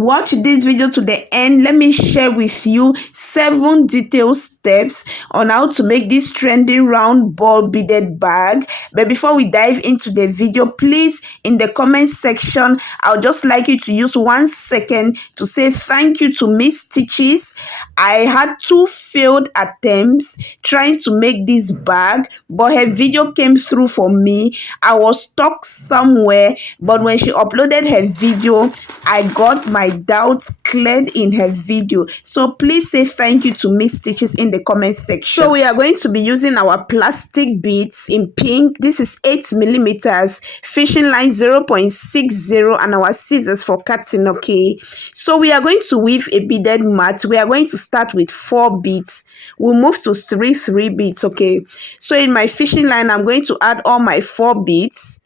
Watch this video to the end. Let me share with you 7 detailed steps on how to make this trending round ball beaded bag. But before we dive into the video, please, in the comment section, I would just like you to use 1 second to say thank you to Miss Stitches. I had 2 failed attempts trying to make this bag, but her video came through for me. I was stuck somewhere, but when she uploaded her video, I got my doubts cleared in her video. So please say thank you to Miss Stitches in the comment section. So we are going to be using our plastic beads in pink. This is 8 millimeters, fishing line 0.60, and our scissors for cutting. Okay, so we are going to weave a beaded mat. We are going to start with 4 beads. We'll move to 3 beads. Okay, so in my fishing line, I'm going to add all my 4 beads.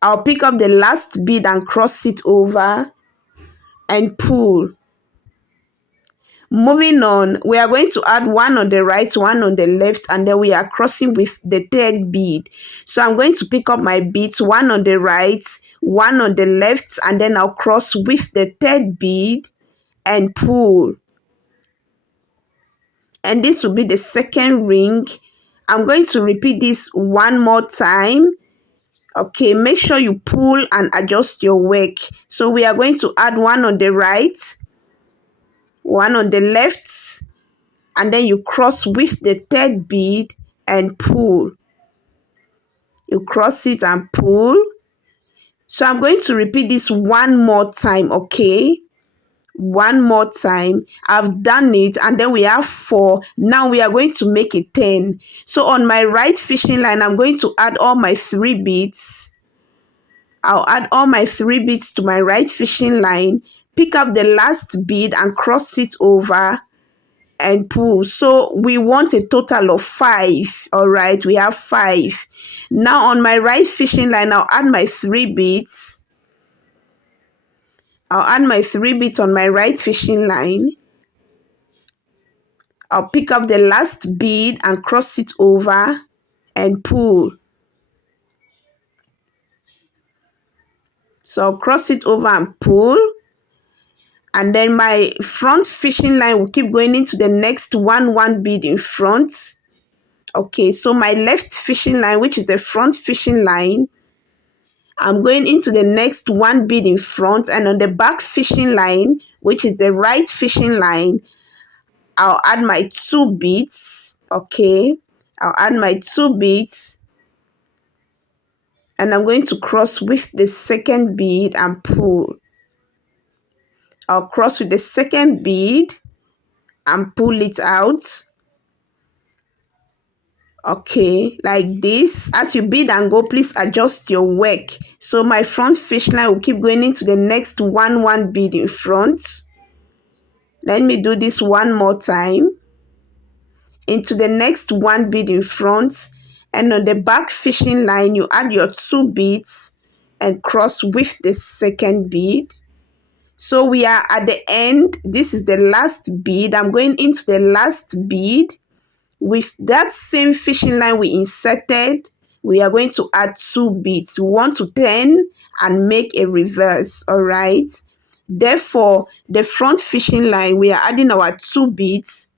I'll pick up the last bead and cross it over and pull. Moving on, we are going to add 1 on the right, 1 on the left, and then we are crossing with the 3rd bead. So I'm going to pick up my beads, 1 on the right, 1 on the left, and then I'll cross with the 3rd bead and pull. And this will be the 2nd ring. I'm going to repeat this 1 more time. Okay, make sure you pull and adjust your work. So we are going to add 1 on the right, 1 on the left, and then you cross with the 3rd bead and pull. You cross it and pull. So I'm going to repeat this 1 more time, okay? 1 more time. I've done it, and then we have 4. Now we are going to make a 10. So on my right fishing line, I'm going to add all my 3 beads. I'll add all my 3 beads to my right fishing line, pick up the last bead and cross it over and pull. So we want a total of 5. All right, we have 5. Now on my right fishing line, I'll add my 3 beads. I'll add my 3 beads on my right fishing line. I'll pick up the last bead and cross it over and pull. So I'll cross it over and pull. And then my front fishing line will keep going into the next 1 bead in front. Okay, so my left fishing line, which is the front fishing line, I'm going into the next 1 bead in front, and on the back fishing line, which is the right fishing line, I'll add my 2 beads. Okay, I'll add my 2 beads, and I'm going to cross with the 2nd bead and pull. I'll cross with the 2nd bead and pull it out. Okay, like this. As you bead and go, please adjust your work. So my front fish line will keep going into the next 1 bead in front. Let me do this 1 more time. Into the next 1 bead in front, and on the back fishing line, you add your 2 beads and cross with the 2nd bead. So we are at the end. This is the last bead. I'm going into the last bead. With that same fishing line we inserted, we are going to add 2 beads. We want to turn and make a reverse. All right, therefore the front fishing line, we are adding our 2 beads.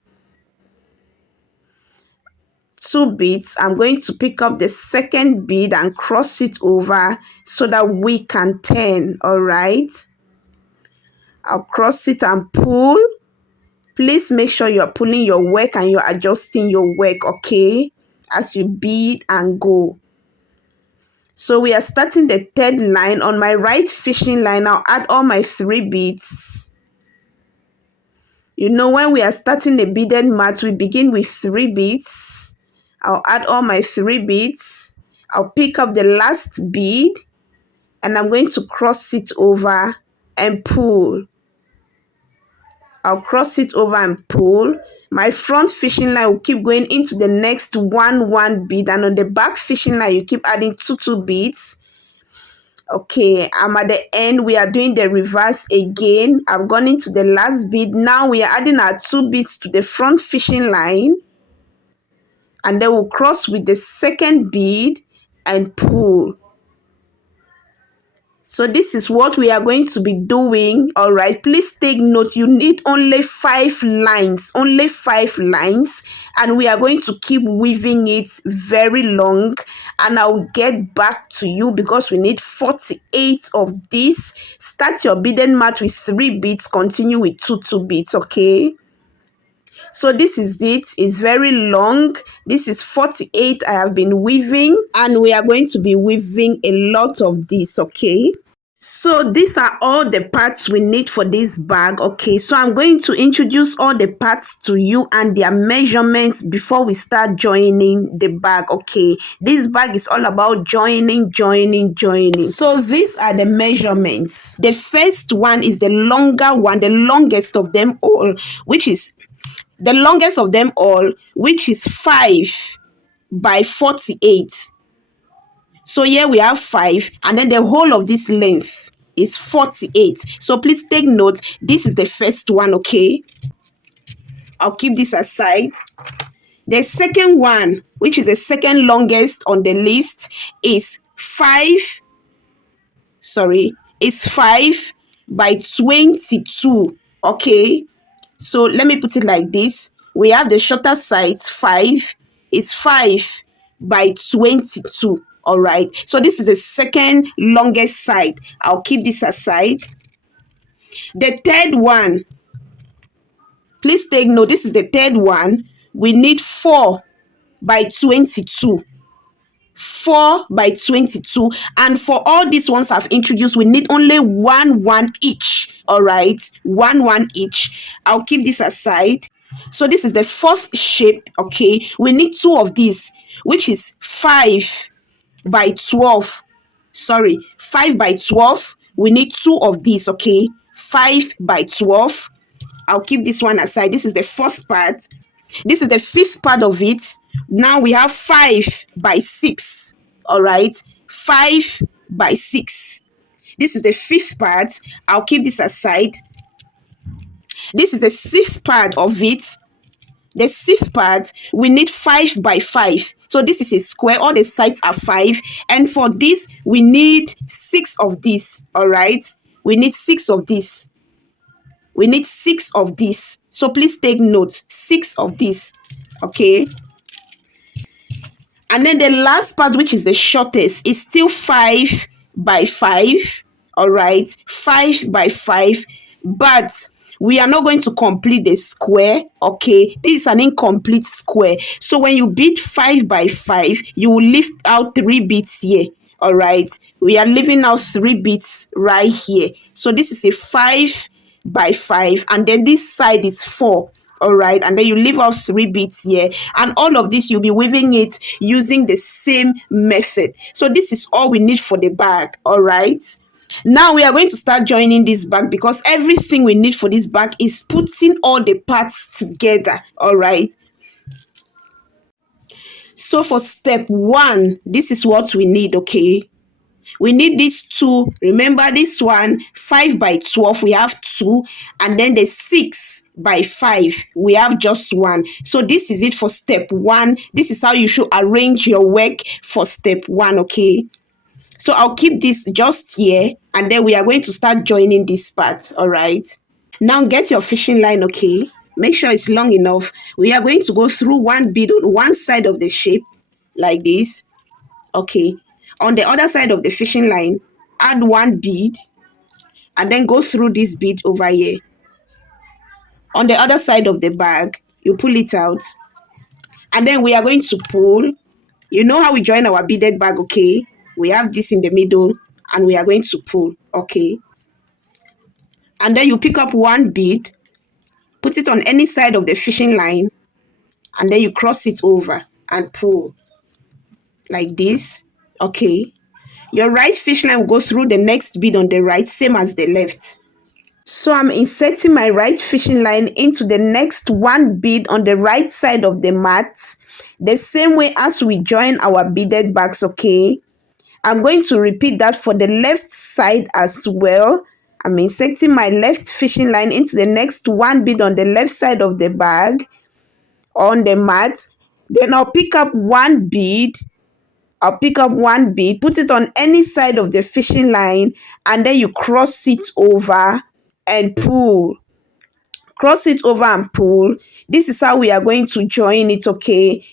I'm going to pick up the 2nd bead and cross it over so that we can turn. All right, I'll cross it and pull. Please make sure you're pulling your work and you're adjusting your work, okay, as you bead and go. So we are starting the 3rd line. On my right fishing line, I'll add all my 3 beads. You know, when we are starting the beaded mat, we begin with 3 beads. I'll add all my 3 beads. I'll pick up the last bead, and I'm going to cross it over and pull. I'll cross it over and pull. My front fishing line will keep going into the next 1 bead, and on the back fishing line, you keep adding 2 beads. Okay, I'm at the end. We are doing the reverse again. I've gone into the last bead. Now we are adding our 2 beads to the front fishing line, and then we'll cross with the 2nd bead and pull. So this is what we are going to be doing. All right, please take note, you need only 5 lines, and we are going to keep weaving it very long, and I'll get back to you because we need 48 of this. Start your beaded mat with 3 beads, continue with 2 beads, okay? So this is it. It's very long. This is 48 I have been weaving, and we are going to be weaving a lot of this, okay? So these are all the parts we need for this bag, okay? So I'm going to introduce all the parts to you and their measurements before we start joining the bag, okay? This bag is all about joining. So these are the measurements. The first one is the longer one, the longest of them all, which is 5 by 48. So here we have 5, and then the whole of this length is 48. So please take note, this is the first one, okay? I'll keep this aside. The second one, which is the second longest on the list, is 5 by 22, okay? So let me put it like this. We have the shorter sides, 5 is 5 by 22. All right. So this is the second longest side. I'll keep this aside. The third one, please take note, this is the third one. We need 4 by 22. 4 by 22, and for all these ones I've introduced, we need only one each. All right, one each. I'll keep this aside. So this is the first shape, okay? We need 2 of these, which is 5 by 12. 5 by 12. We need 2 of these, okay? 5 by 12. I'll keep this one aside. This is the first part. This is the fifth part of it. Now we have 5 by 6. All right, 5 by 6. This is the fifth part. I'll keep this aside. This is the sixth part of it. The sixth part, we need 5 by 5. So this is a square. All the sides are 5. And for this, we need 6 of this. All right, we need 6 of this. We need 6 of this. So please take note, 6 of this. Okay. And then the last part, which is the shortest, is still 5 by 5. All right, 5 by 5. But we are not going to complete the square, okay? This is an incomplete square. So when you beat 5 by 5, you will lift out 3 beads here. All right, we are leaving out 3 beads right here. So this is a 5 by 5, and then this side is 4. All right, and then you leave out 3 beads here, and all of this you'll be weaving it using the same method. So this is all we need for the bag. All right, now we are going to start joining this bag, because everything we need for this bag is putting all the parts together. All right, so for step 1, this is what we need, okay? We need these 2. Remember this one, 5 by 12, we have 2, and then the 6 by 5, we have just 1. So this is it for step 1. This is how you should arrange your work for step 1, okay? So I'll keep this just here, and then we are going to start joining this part. All right, now get your fishing line, okay? Make sure it's long enough. We are going to go through 1 bead on one side of the shape like this, okay? On the other side of the fishing line, add 1 bead, and then go through this bead over here. On the other side of the bag, you pull it out, and then we are going to pull. You know how we join our beaded bag, okay? We have this in the middle, and we are going to pull, okay? And then you pick up 1 bead, put it on any side of the fishing line, and then you cross it over and pull like this, okay? Your right fish line will go through the next bead on the right, same as the left. So I'm inserting my right fishing line into the next 1 bead on the right side of the mat, the same way as we join our beaded bags, okay? I'm going to repeat that for the left side as well. I'm inserting my left fishing line into the next 1 bead on the left side of the bag on the mat. Then I'll pick up 1 bead, I'll pick up one bead, put it on any side of the fishing line, and then you cross it over and pull. Cross it over and pull. This is how we are going to join it, okay?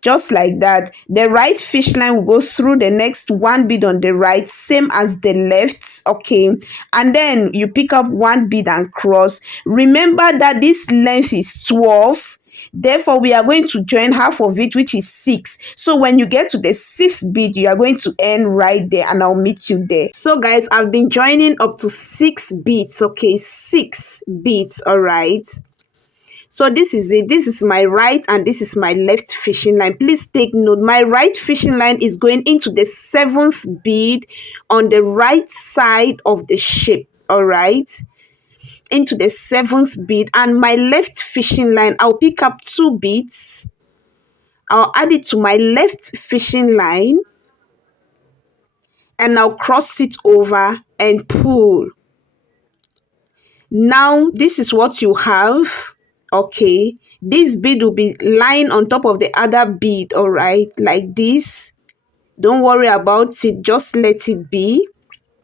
Just like that. The right fish line will go through the next one bead on the right, same as the left, okay? And then you pick up one bead and cross. Remember that this length is 12. Therefore, we are going to join half of it, which is 6. So when you get to the 6th bead, you are going to end right there, and I'll meet you there. So guys, I've been joining up to 6 beads, okay? 6 beads, all right? So this is it. This is my right and this is my left fishing line. Please take note. My right fishing line is going into the 7th bead on the right side of the shape. All right. Into the 7th bead. And my left fishing line, I'll pick up 2 beads. I'll add it to my left fishing line. And I'll cross it over and pull. Now, this is what you have. Okay, this bead will be lying on top of the other bead, all right, like this. Don't worry about it, just let it be.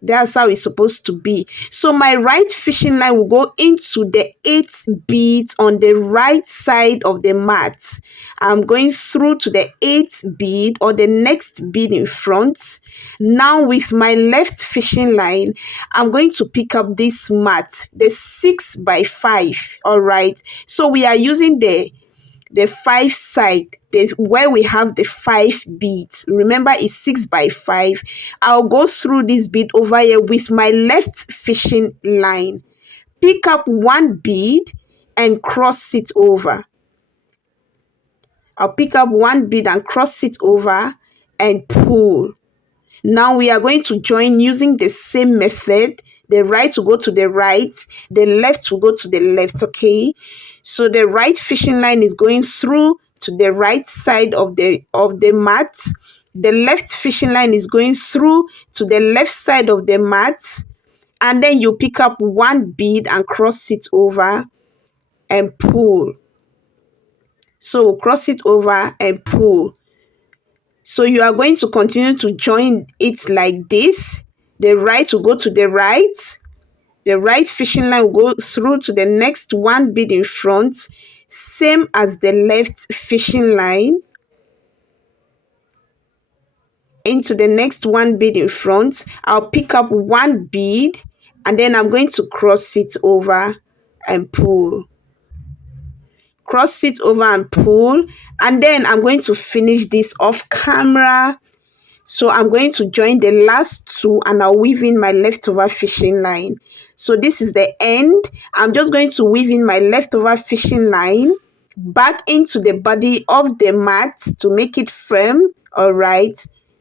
That's how it's supposed to be. So my right fishing line will go into the 8th bead on the right side of the mat. I'm going through to the 8th bead or the next bead in front. Now with my left fishing line, I'm going to pick up this mat, the 6 by 5. All right. So we are using the 5 side, where we have the 5 beads. Remember, it's 6 by 5. I'll go through this bead over here with my left fishing line. Pick up one bead and cross it over. I'll pick up one bead and cross it over and pull. Now we are going to join using the same method. The right will go to the right, the left will go to the left, okay? So the right fishing line is going through to the right side of the mat. The left fishing line is going through to the left side of the mat. And then you pick up one bead and cross it over and pull. So cross it over and pull. So you are going to continue to join it like this. The right will go to the right. The right fishing line will go through to the next one bead in front, same as the left fishing line. Into the next one bead in front, I'll pick up one bead and then I'm going to cross it over and pull. Cross it over and pull, and then I'm going to finish this off camera. So I'm going to join the last 2 and I'll weave in my leftover fishing line. So this is the end. I'm just going to weave in my leftover fishing line back into the body of the mat to make it firm, all right,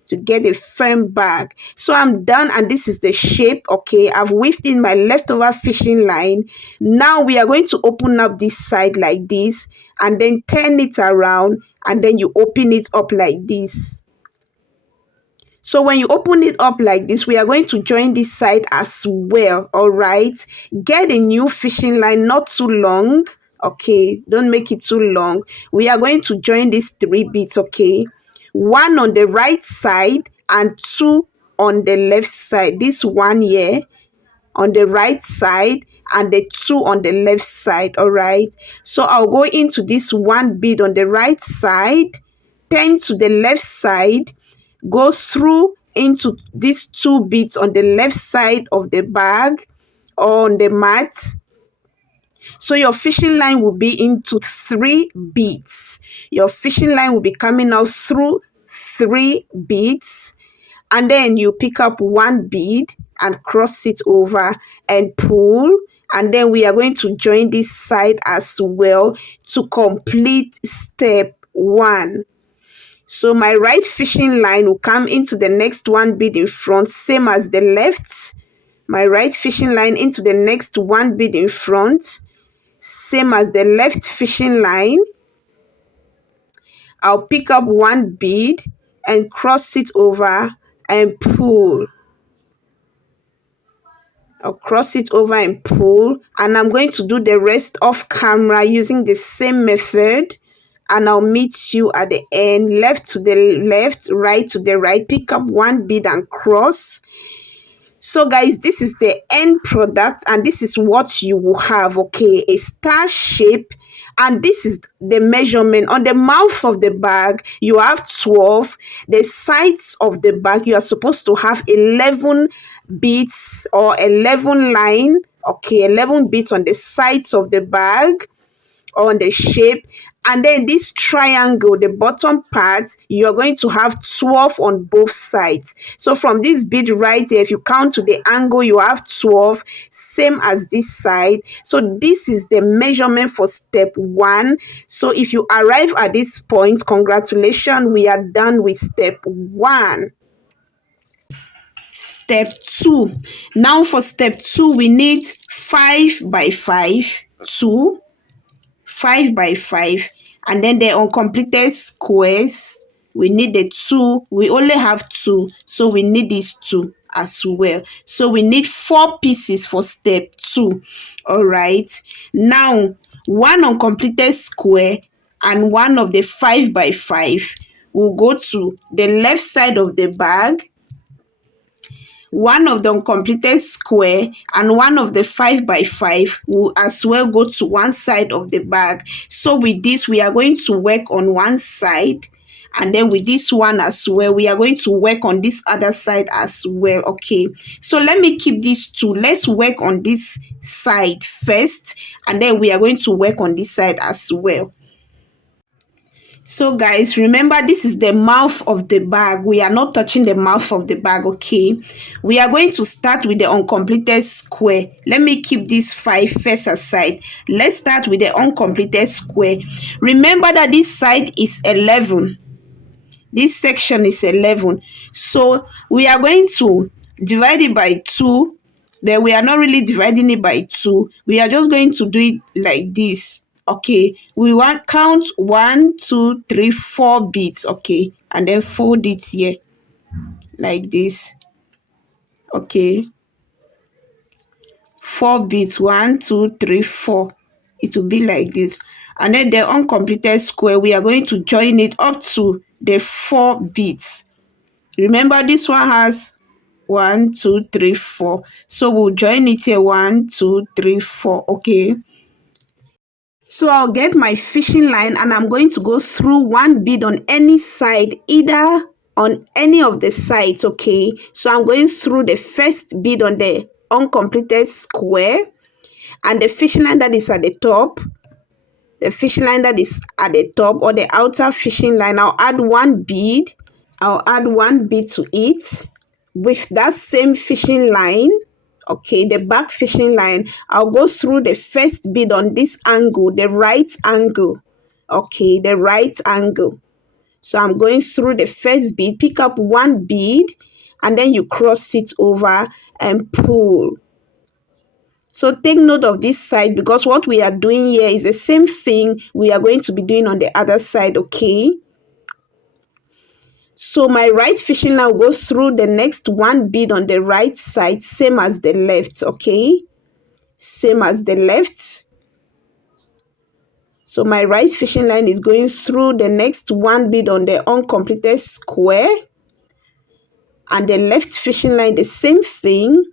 to get a firm bag. So I'm done and this is the shape, okay? I've weaved in my leftover fishing line. Now we are going to open up this side like this and then turn it around and then you open it up like this. So when you open it up like this, we are going to join this side as well, all right? Get a new fishing line, not too long, okay? Don't make it too long. We are going to join these 3 beads, okay? 1 on the right side and 2 on the left side. This one here on the right side and the 2 on the left side, all right? So I'll go into this one bead on the right side, turn to the left side, go through into these 2 beads on the left side of the bag or on the mat. So your fishing line will be into 3 beads. Your fishing line will be coming out through 3 beads, and then you pick up one bead and cross it over and pull. And then we are going to join this side as well to complete step 1. So my right fishing line will come into the next one bead in front, same as the left. My right fishing line into the next one bead in front, same as the left fishing line. I'll pick up one bead and cross it over and pull. I'll cross it over and pull, and I'm going to do the rest off camera using the same method and I'll meet you at the end. Left to the left, right to the right. Pick up one bead and cross. So guys, this is the end product, and this is what you will have. Okay, a star shape, and this is the measurement. On the mouth of the bag you have 12. The sides of the bag you are supposed to have 11 beads or 11 line. Okay, 11 beads on the sides of the bag, on the shape. And then this triangle, the bottom part, you're going to have 12 on both sides. So from this bead right here, if you count to the angle, you have 12, same as this side. So this is the measurement for step 1. So if you arrive at this point, congratulations, we are done with step 1. Step 2. Now for step 2, we need 5 by 5, 2, 5 by 5, and then the uncompleted squares, we need the 2. We only have 2, so we need these 2 as well. So we need 4 pieces for step 2. All right, now one uncompleted square and one of the 5 by 5 will go to the left side of the bag. One of the uncompleted square and one of the 5 by 5 will as well go to one side of the bag. So with this, we are going to work on one side, and then with this one as well, we are going to work on this other side as well. Okay, so let me keep these 2. Let's work on this side first, and then we are going to work on this side as well. So guys, remember, this is the mouth of the bag. We are not touching the mouth of the bag. Okay, we are going to start with the uncompleted square. Let me keep this 5 first aside. Let's start with the uncompleted square. Remember that this side is 11. This section is 11. So we are going to divide it by 2. Then we are not really dividing it by 2. We are just going to do it like this. Okay, we want count 1, 2, 3, 4 beads. Okay, and then fold it here like this. Okay, 4 beads, 1, 2, 3, 4. It will be like this. And then the uncompleted square, we are going to join it up to the 4 beads. Remember, this one has 1, 2, 3, 4. So we'll join it here, 1, 2, 3, 4. Okay, so I'll get my fishing line, and I'm going to go through one bead on any side, either on any of the sides. Okay, so I'm going through the first bead on the uncompleted square, and the fishing line that is at the top, the fishing line that is at the top, or the outer fishing line, I'll add one bead. I'll add one bead to it with that same fishing line. Okay, the back fishing line, I'll go through the first bead on this angle, the right angle. Okay, the right angle. So I'm going through the first bead, pick up one bead, and then you cross it over and pull. So take note of this side, because what we are doing here is the same thing we are going to be doing on the other side. Okay, so my right fishing line will go through the next one bead on the right side, same as the left. Okay, same as the left. So my right fishing line is going through the next one bead on the uncompleted square, and the left fishing line the same thing.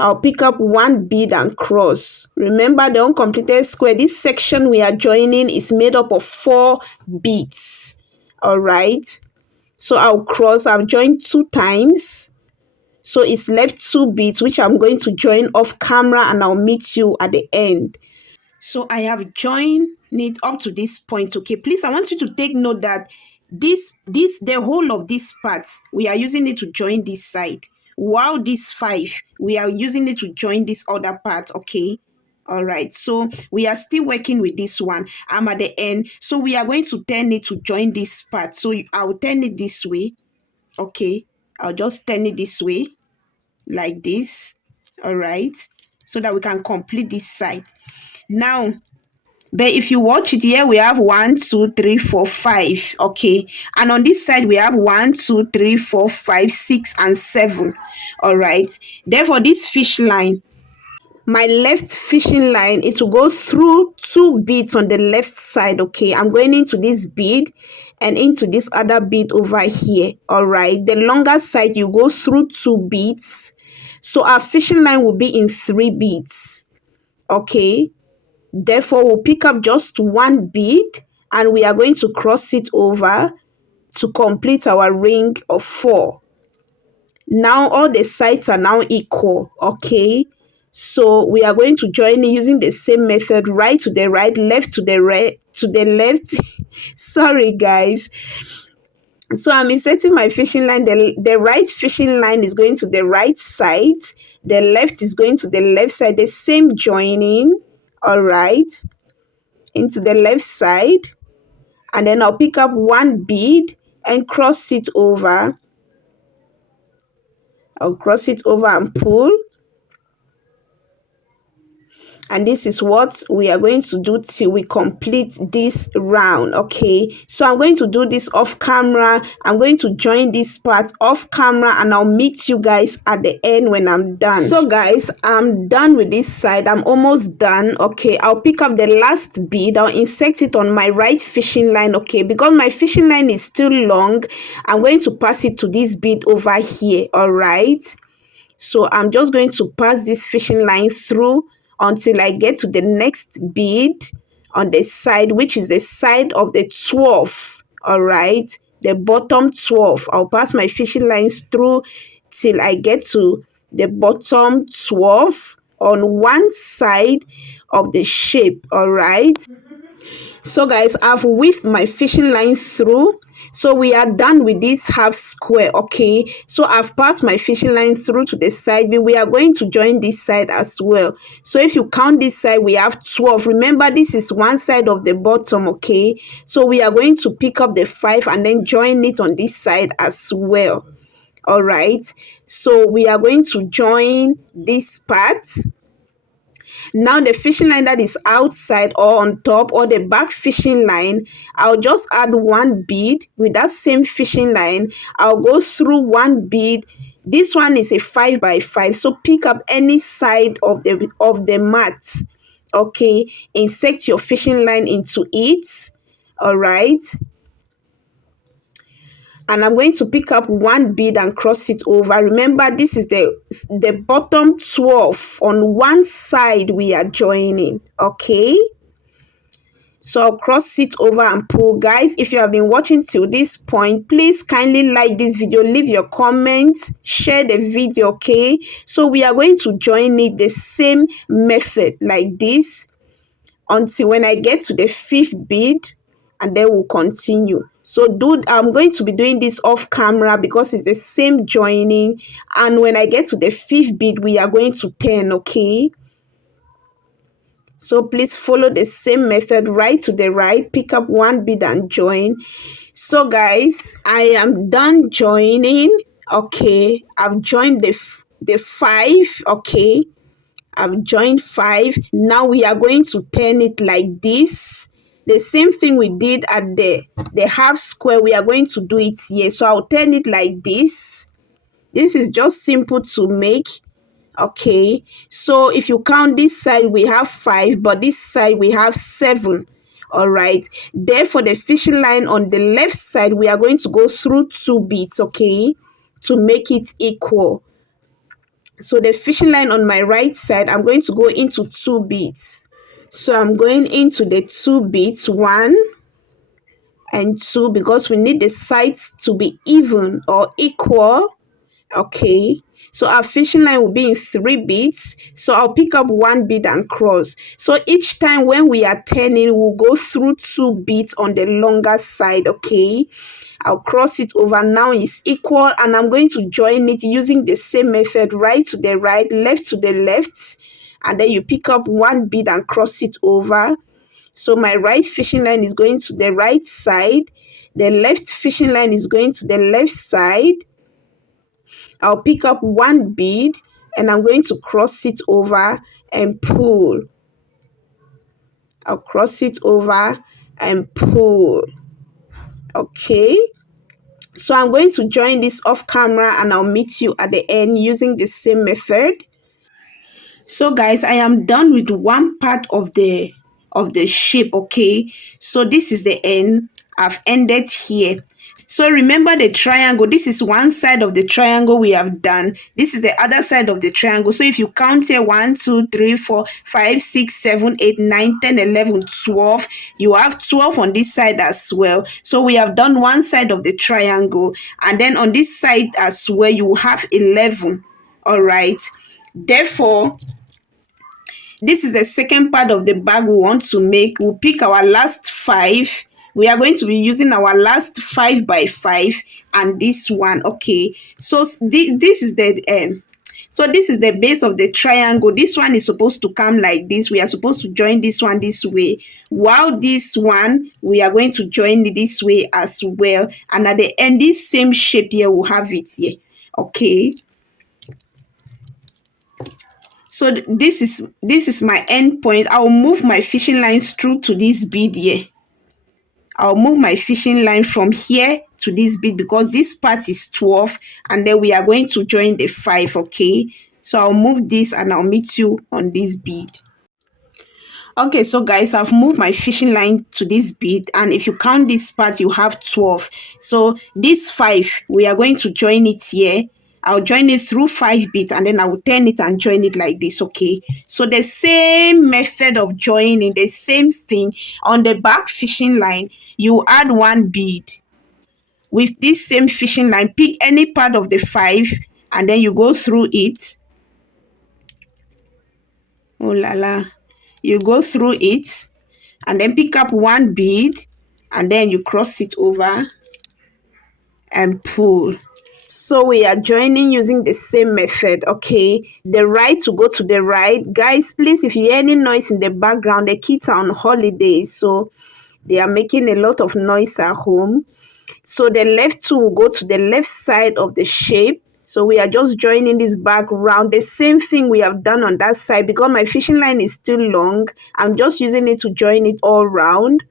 I'll pick up one bead and cross. Remember, the uncompleted square, this section we are joining is made up of 4 beads. All right, so I'll cross. I've joined 2 times, so it's left 2 beads, which I'm going to join off camera, and I'll meet you at the end. So I have joined it up to this point. Okay, please, I want you to take note that the whole of this part, we are using it to join this side, while this 5, we are using it to join this other part. Okay, all right, so we are still working with this one. I'm at the end, so we are going to turn it to join this part. So I'll turn it this way. Okay, I'll just turn it this way like this. All right, so that we can complete this side now. But if you watch it here, we have 1, 2, 3, 4, 5. Okay, and on this side we have 1, 2, 3, 4, 5, 6, and 7. All right, therefore this fish line, my left fishing line, it will go through 2 beads on the left side. Okay, I'm going into this bead and into this other bead over here. All right, the longer side, you go through 2 beads, so our fishing line will be in 3 beads. Okay, therefore we'll pick up just 1 bead and we are going to cross it over to complete our ring of 4. Now all the sides are now equal. Okay, so we are going to join in using the same method, right to the right, left to the right, to the left. Sorry guys. So I'm inserting my fishing line. The right fishing line is going to the right side, the left is going to the left side, the same joining. All right, into the left side, and then I'll pick up 1 bead and cross it over. I'll cross it over and pull. And this is what we are going to do till we complete this round. Okay, so I'm going to do this off camera. I'm going to join this part off camera and I'll meet you guys at the end when I'm done. So guys, I'm done with this side. I'm almost done. Okay, I'll pick up the last bead. I'll insert it on my right fishing line. Okay, because my fishing line is still long, I'm going to pass it to this bead over here. All right, so I'm just going to pass this fishing line through until I get to the next bead on the side, which is the side of the 12. All right, the bottom 12. I'll pass my fishing lines through till I get to the bottom 12 on one side of the shape. All right, so guys, I've weaved my fishing line through, so we are done with this half square. Okay, so I've passed my fishing line through to the side, but we are going to join this side as well. So if you count this side, we have 12. Remember, this is one side of the bottom. Okay, so we are going to pick up the 5 and then join it on this side as well. All right, so we are going to join this part. Now the fishing line that is outside or on top, or the back fishing line, I'll just add 1 bead with that same fishing line. I'll go through 1 bead. This one is a 5 by 5, so pick up any side of the mat. Okay, insert your fishing line into it. All right, and I'm going to pick up 1 bead and cross it over. Remember, this is the bottom 12 on one side we are joining. Okay, so I'll cross it over and pull. Guys, if you have been watching till this point, please kindly like this video, leave your comments, share the video. Okay, so we are going to join it the same method like this until when I get to the 5th bead, and then we'll continue. So I'm going to be doing this off camera because it's the same joining, and when I get to the 5th bead, we are going to turn. Okay, so please follow the same method, right to the right, pick up 1 bead and join. So guys, I am done joining. Okay, I've joined the 5. Okay, I've joined 5. Now we are going to turn it like this. The same thing we did at the half square, we are going to do it here. So I'll turn it like this. This is just simple to make. Okay, so if you count this side, we have 5, but this side we have 7. All right, therefore the fishing line on the left side, we are going to go through 2 beads. Okay, to make it equal. So the fishing line on my right side, I'm going to go into 2 beads. So I'm going into the 2 beads, 1 and 2, because we need the sides to be even or equal. Okay, so our fishing line will be in 3 beads. So I'll pick up 1 bead and cross. So each time when we are turning, we'll go through 2 beads on the longer side. Okay, I'll cross it over. Now it's equal, and I'm going to join it using the same method, right to the right, left to the left, and then you pick up 1 bead and cross it over. So my right fishing line is going to the right side, the left fishing line is going to the left side. I'll pick up 1 bead and I'm going to cross it over and pull. I'll cross it over and pull. Okay, so I'm going to join this off camera and I'll meet you at the end using the same method. So guys, I am done with one part of the shape. Okay, so this is the end. I've ended here. So remember the triangle. This is one side of the triangle we have done. This is the other side of the triangle. So if you count here 1 2 3 4 5 6 7 8 9 10 11 12, you have 12 on this side as well. So we have done one side of the triangle, and then on this side as well you have 11. All right, therefore this is the second part of the bag we want to make. We'll pick our last 5. We are going to be using our last 5 by 5 and this one. Okay, so this is the so this is the base of the triangle. This one is supposed to come like this. We are supposed to join this one this way, while this one we are going to join it this way as well, and at the end this same shape here we'll have it here. Okay, so this is my end point. I'll move my fishing lines through to this bead here. I'll move my fishing line from here to this bead because this part is 12, and then we are going to join the 5. Okay, so I'll move this and I'll meet you on this bead. Okay, so guys, I've moved my fishing line to this bead, and if you count this part you have 12. So this 5 we are going to join it here. I'll join it through 5 beads, and then I will turn it and join it like this. Okay, so the same method of joining, the same thing. On the back fishing line you add 1 bead. With this same fishing line, pick any part of the 5 and then you go through it. Oh la la, you go through it and then pick up 1 bead and then you cross it over and pull. So we are joining using the same method. Okay, the right to go to the right. Guys, please, if you hear any noise in the background, the kids are on holiday, so they are making a lot of noise at home. So the left two will go to the left side of the shape. So we are just joining this background, the same thing we have done on that side. Because my fishing line is still long, I'm just using it to join it all round.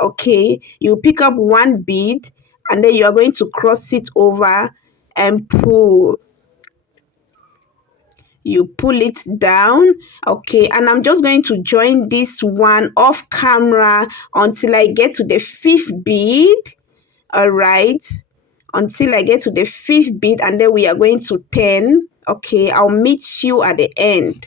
Okay, you pick up 1 bead and then you are going to cross it over and pull. You pull it down. Okay, and I'm just going to join this one off camera until I get to the 5th bead. All right, until I get to the 5th bead, and then we are going to turn. Okay, I'll meet you at the end.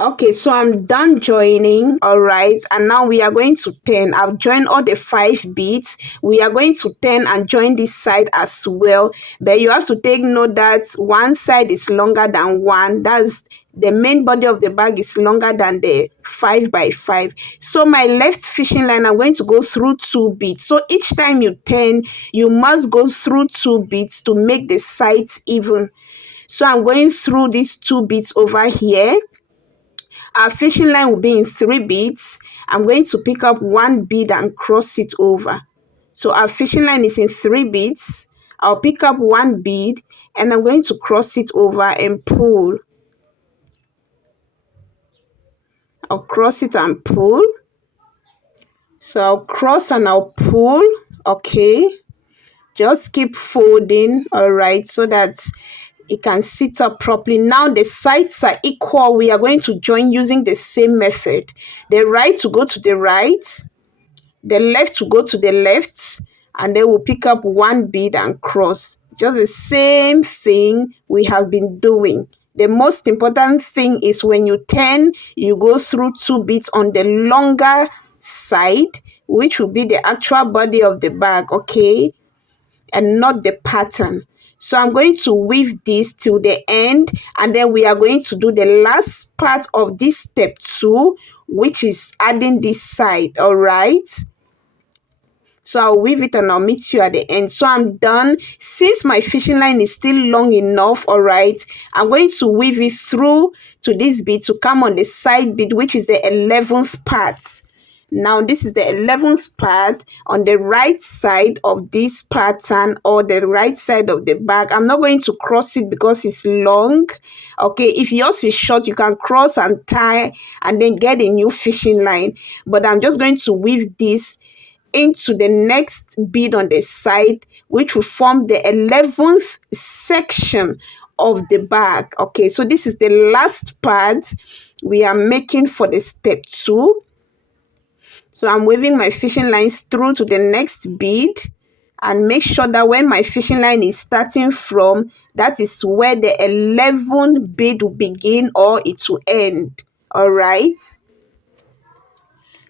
Okay, so I'm done joining. All right, and now we are going to turn. I've joined all the 5 beads. We are going to turn and join this side as well, but you have to take note that one side is longer than one. That's the main body of the bag is longer than the 5 by 5. So my left fishing line, I'm going to go through 2 beads. So each time you turn, you must go through 2 beads to make the sides even. So I'm going through these 2 beads over here. Our fishing line will be in 3 beads. I'm going to pick up 1 bead and cross it over. So our fishing line is in 3 beads. I'll pick up 1 bead and I'm going to cross it over and pull. I'll cross it and pull. So I'll cross and I'll pull. Okay, just keep folding. All right, so that it can sit up properly. Now the sides are equal. We are going to join using the same method. The right to go to the right, the left to go to the left, and then we'll pick up 1 bead and cross. Just the same thing we have been doing. The most important thing is when you turn, you go through 2 beads on the longer side, which will be the actual body of the bag, okay, and not the pattern. So I'm going to weave this till the end, and then we are going to do the last part of this step 2, which is adding this side. All right, so I'll weave it and I'll meet you at the end. So I'm done. Since my fishing line is still long enough, all right, I'm going to weave it through to this bead to come on the side bead, which is the 11th part. Now this is the 11th part on the right side of this pattern, or the right side of the bag. I'm not going to cross it because it's long. Okay, if yours is short, you can cross and tie and then get a new fishing line. But I'm just going to weave this into the next bead on the side, which will form the 11th section of the bag. Okay, so this is the last part we are making for the step 2. So I'm weaving my fishing lines through to the next bead, and make sure that when my fishing line is starting from, that is where the 11 bead will begin or it will end. All right.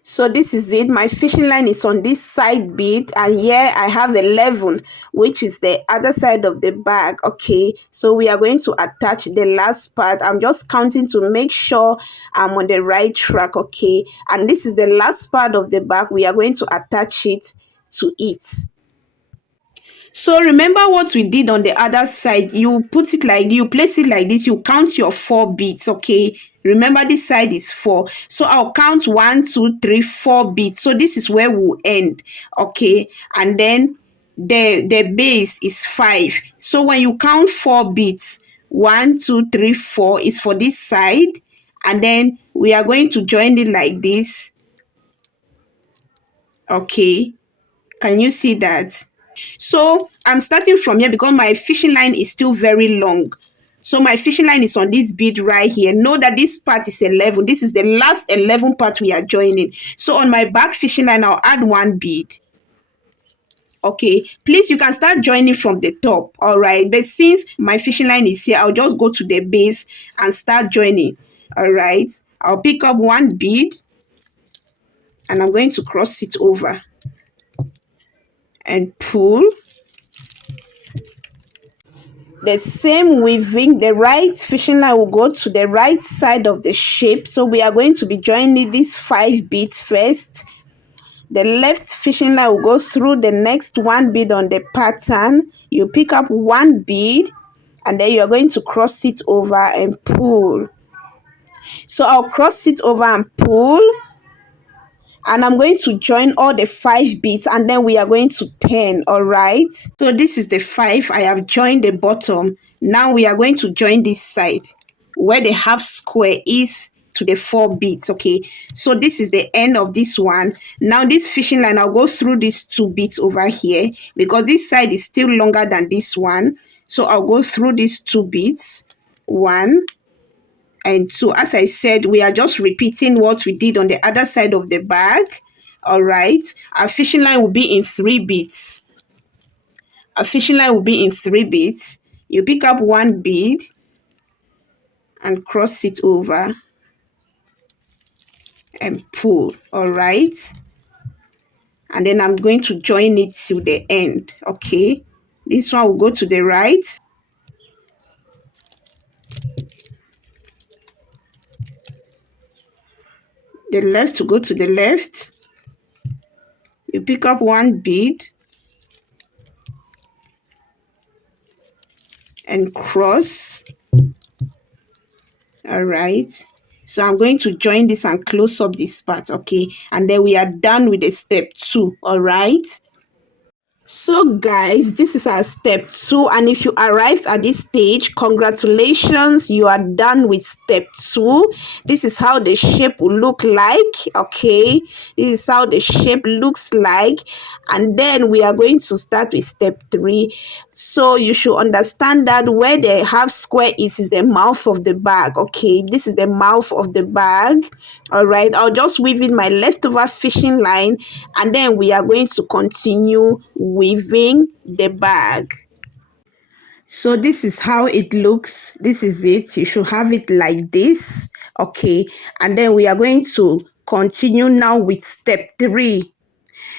So this is it. My fishing line is on this side bead, and here I have 11, which is the other side of the bag. Okay, so we are going to attach the last part. I'm just counting to make sure I'm on the right track. Okay, and this is the last part of the bag. We are going to attach it to it. So remember what we did on the other side. You place it like this. You count your 4 beads. Okay, remember this side is 4, so I'll count 1, 2, 3, 4 beads. So this is where we'll end. Okay, and then the base is 5. So when you count 4 beads, 1, 2, 3, 4 is for this side, and then we are going to join it like this. Okay, can you see that? So I'm starting from here because my fishing line is still very long. So my fishing line is on this bead right here. Know that this part is 11. This is the last 11 part we are joining. So on my back fishing line, I'll add 1 bead. Okay, please, you can start joining from the top. All right, but since my fishing line is here, I'll just go to the base and start joining. All right, I'll pick up 1 bead and I'm going to cross it over and pull. The same weaving, the right fishing line will go to the right side of the shape. So we are going to be joining these 5 beads first. The left fishing line will go through the next 1 bead on the pattern. You pick up 1 bead and then you're going to cross it over and pull. So I'll cross it over and pull, and I'm going to join all the 5 beads, and then we are going to turn. All right, so this is the 5. I have joined the bottom. Now we are going to join this side where the half square is to the 4 beads. Okay, so this is the end of this one. Now this fishing line, I'll go through these 2 beads over here because this side is still longer than this one. So I'll go through these 2 beads, 1 and 2. As I said, we are just repeating what we did on the other side of the bag. All right, our fishing line will be in 3 beads. Our fishing line will be in 3 beads. You pick up 1 bead and cross it over and pull. All right, and then I'm going to join it to the end. Okay, this one will go to the right, the left to go to the left. You pick up 1 bead and cross. All right, so I'm going to join this and close up this part. Okay, and then we are done with the step 2. All right, so guys, this is our step 2, and if you arrived at this stage, congratulations, you are done with step 2. This is how the shape will look like. Okay, this is how the shape looks like, and then we are going to start with step 3. So you should understand that where the half square is the mouth of the bag. Okay, this is the mouth of the bag. All right, I'll just weave in my leftover fishing line, and then we are going to continue weaving the bag. So this is how it looks. This is it. You should have it like this. Okay, and then we are going to continue now with step 3.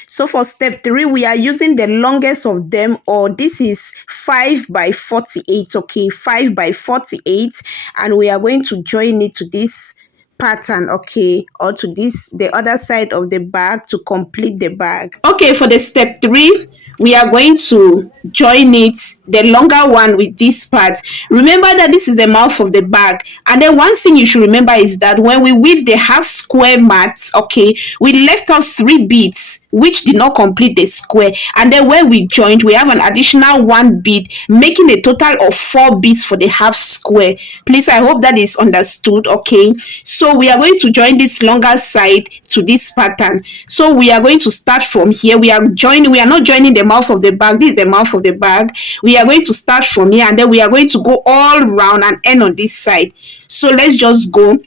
So for step 3, we are using the longest of them, or this is 5 by 48. Okay, 5 by 48, and we are going to join it to this pattern. Okay, or to the other side of the bag to complete the bag. Okay, for the step 3, we are going to join it, the longer one, with this part. Remember that this is the mouth of the bag, and then one thing you should remember is that when we weave the half square mat, okay, we left off 3 beads which did not complete the square, and then where we joined we have an additional one bead, making a total of 4 beads for the half square. Please, I hope that is understood. Okay, so we are going to join this longer side to this pattern. So we are going to start from here. We are not joining the mouth of the bag. This is the mouth of the bag. We are going to start from here, and then we are going to go all round and end on this side. So let's just go.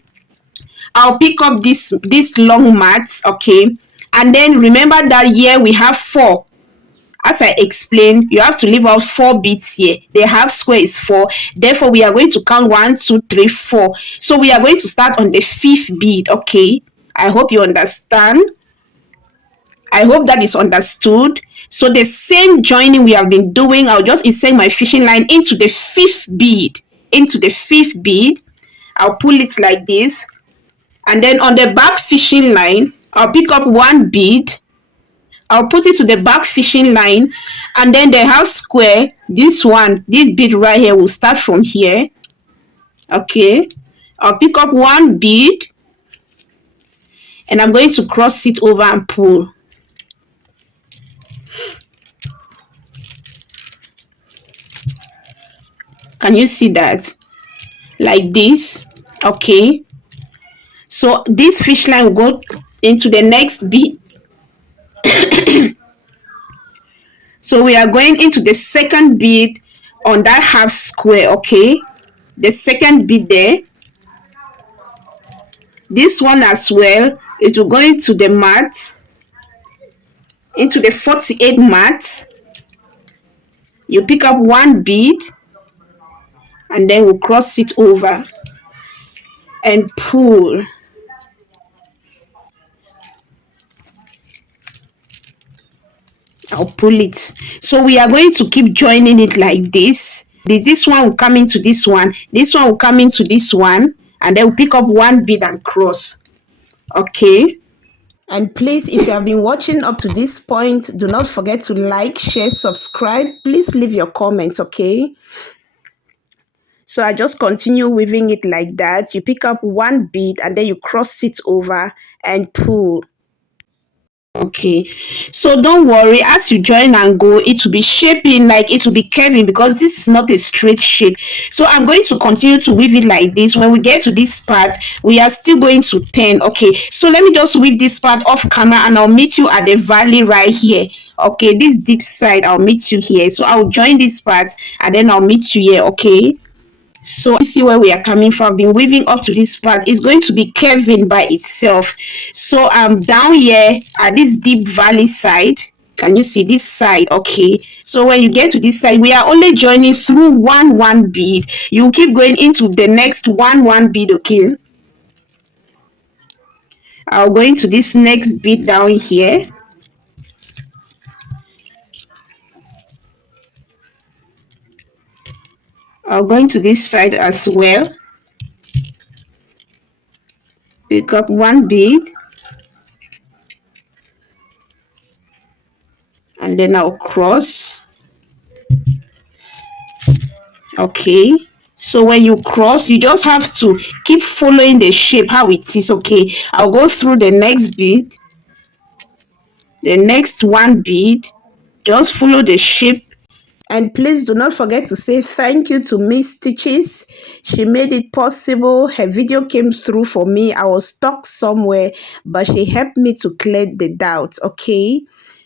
I'll pick up this long mat. Okay, and then remember that here we have 4. As I explained, you have to leave out 4 beads here. The half square is 4. Therefore, we are going to count 1, 2, 3, 4. So we are going to start on the 5th bead. Okay, I hope you understand. I hope that is understood. So the same joining we have been doing, I'll just insert my fishing line into the 5th bead. Into the 5th bead, I'll pull it like this. And then on the back fishing line, I'll pick up 1 bead. I'll put it to the back fishing line, and then the half square, this bead right here will start from here. Okay, I'll pick up 1 bead, and I'm going to cross it over and pull. Can you see that? Like this. Okay, so this fish line will go into the next bead. So we are going into the 2nd bead on that half square. Okay, the 2nd bead there. This one as well, it will go into the mat, into the 48 mat. You pick up 1 bead, and then we'll cross it over and pull. I'll pull it. So we are going to keep joining it like this. This one will come into this one. This one will come into this one. And then we'll pick up 1 bead and cross. Okay. And please, if you have been watching up to this point, do not forget to like, share, subscribe. Please leave your comments, okay? So I just continue weaving it like that. You pick up 1 bead and then you cross it over and pull. Okay, so don't worry, as you join and go, it will be shaping, like it will be curving, because this is not a straight shape. So I'm going to continue to weave it like this. When we get to this part, we are still going to turn. Okay, so let me just weave this part off camera, and I'll meet you at the valley right here. Okay, this deep side, I'll meet you here. So I'll join this part and then I'll meet you here. Okay, so you see where we are coming from. I've been weaving up to this part. It's going to be curving by itself. So I'm down here at this deep valley side. Can you see this side? Okay, so when you get to this side, we are only joining through one bead. You keep going into the next one bead. Okay, I'll go into this next bead down here. I'll go into this side as well. Pick up 1 bead, and then I'll cross. Okay, so when you cross, you just have to keep following the shape how it is. Okay, I'll go through the next bead, the next 1 bead, just follow the shape. And please do not forget to say thank you to Miss Stitches. She made it possible. Her video came through for me. I was stuck somewhere, but she helped me to clear the doubt. Okay,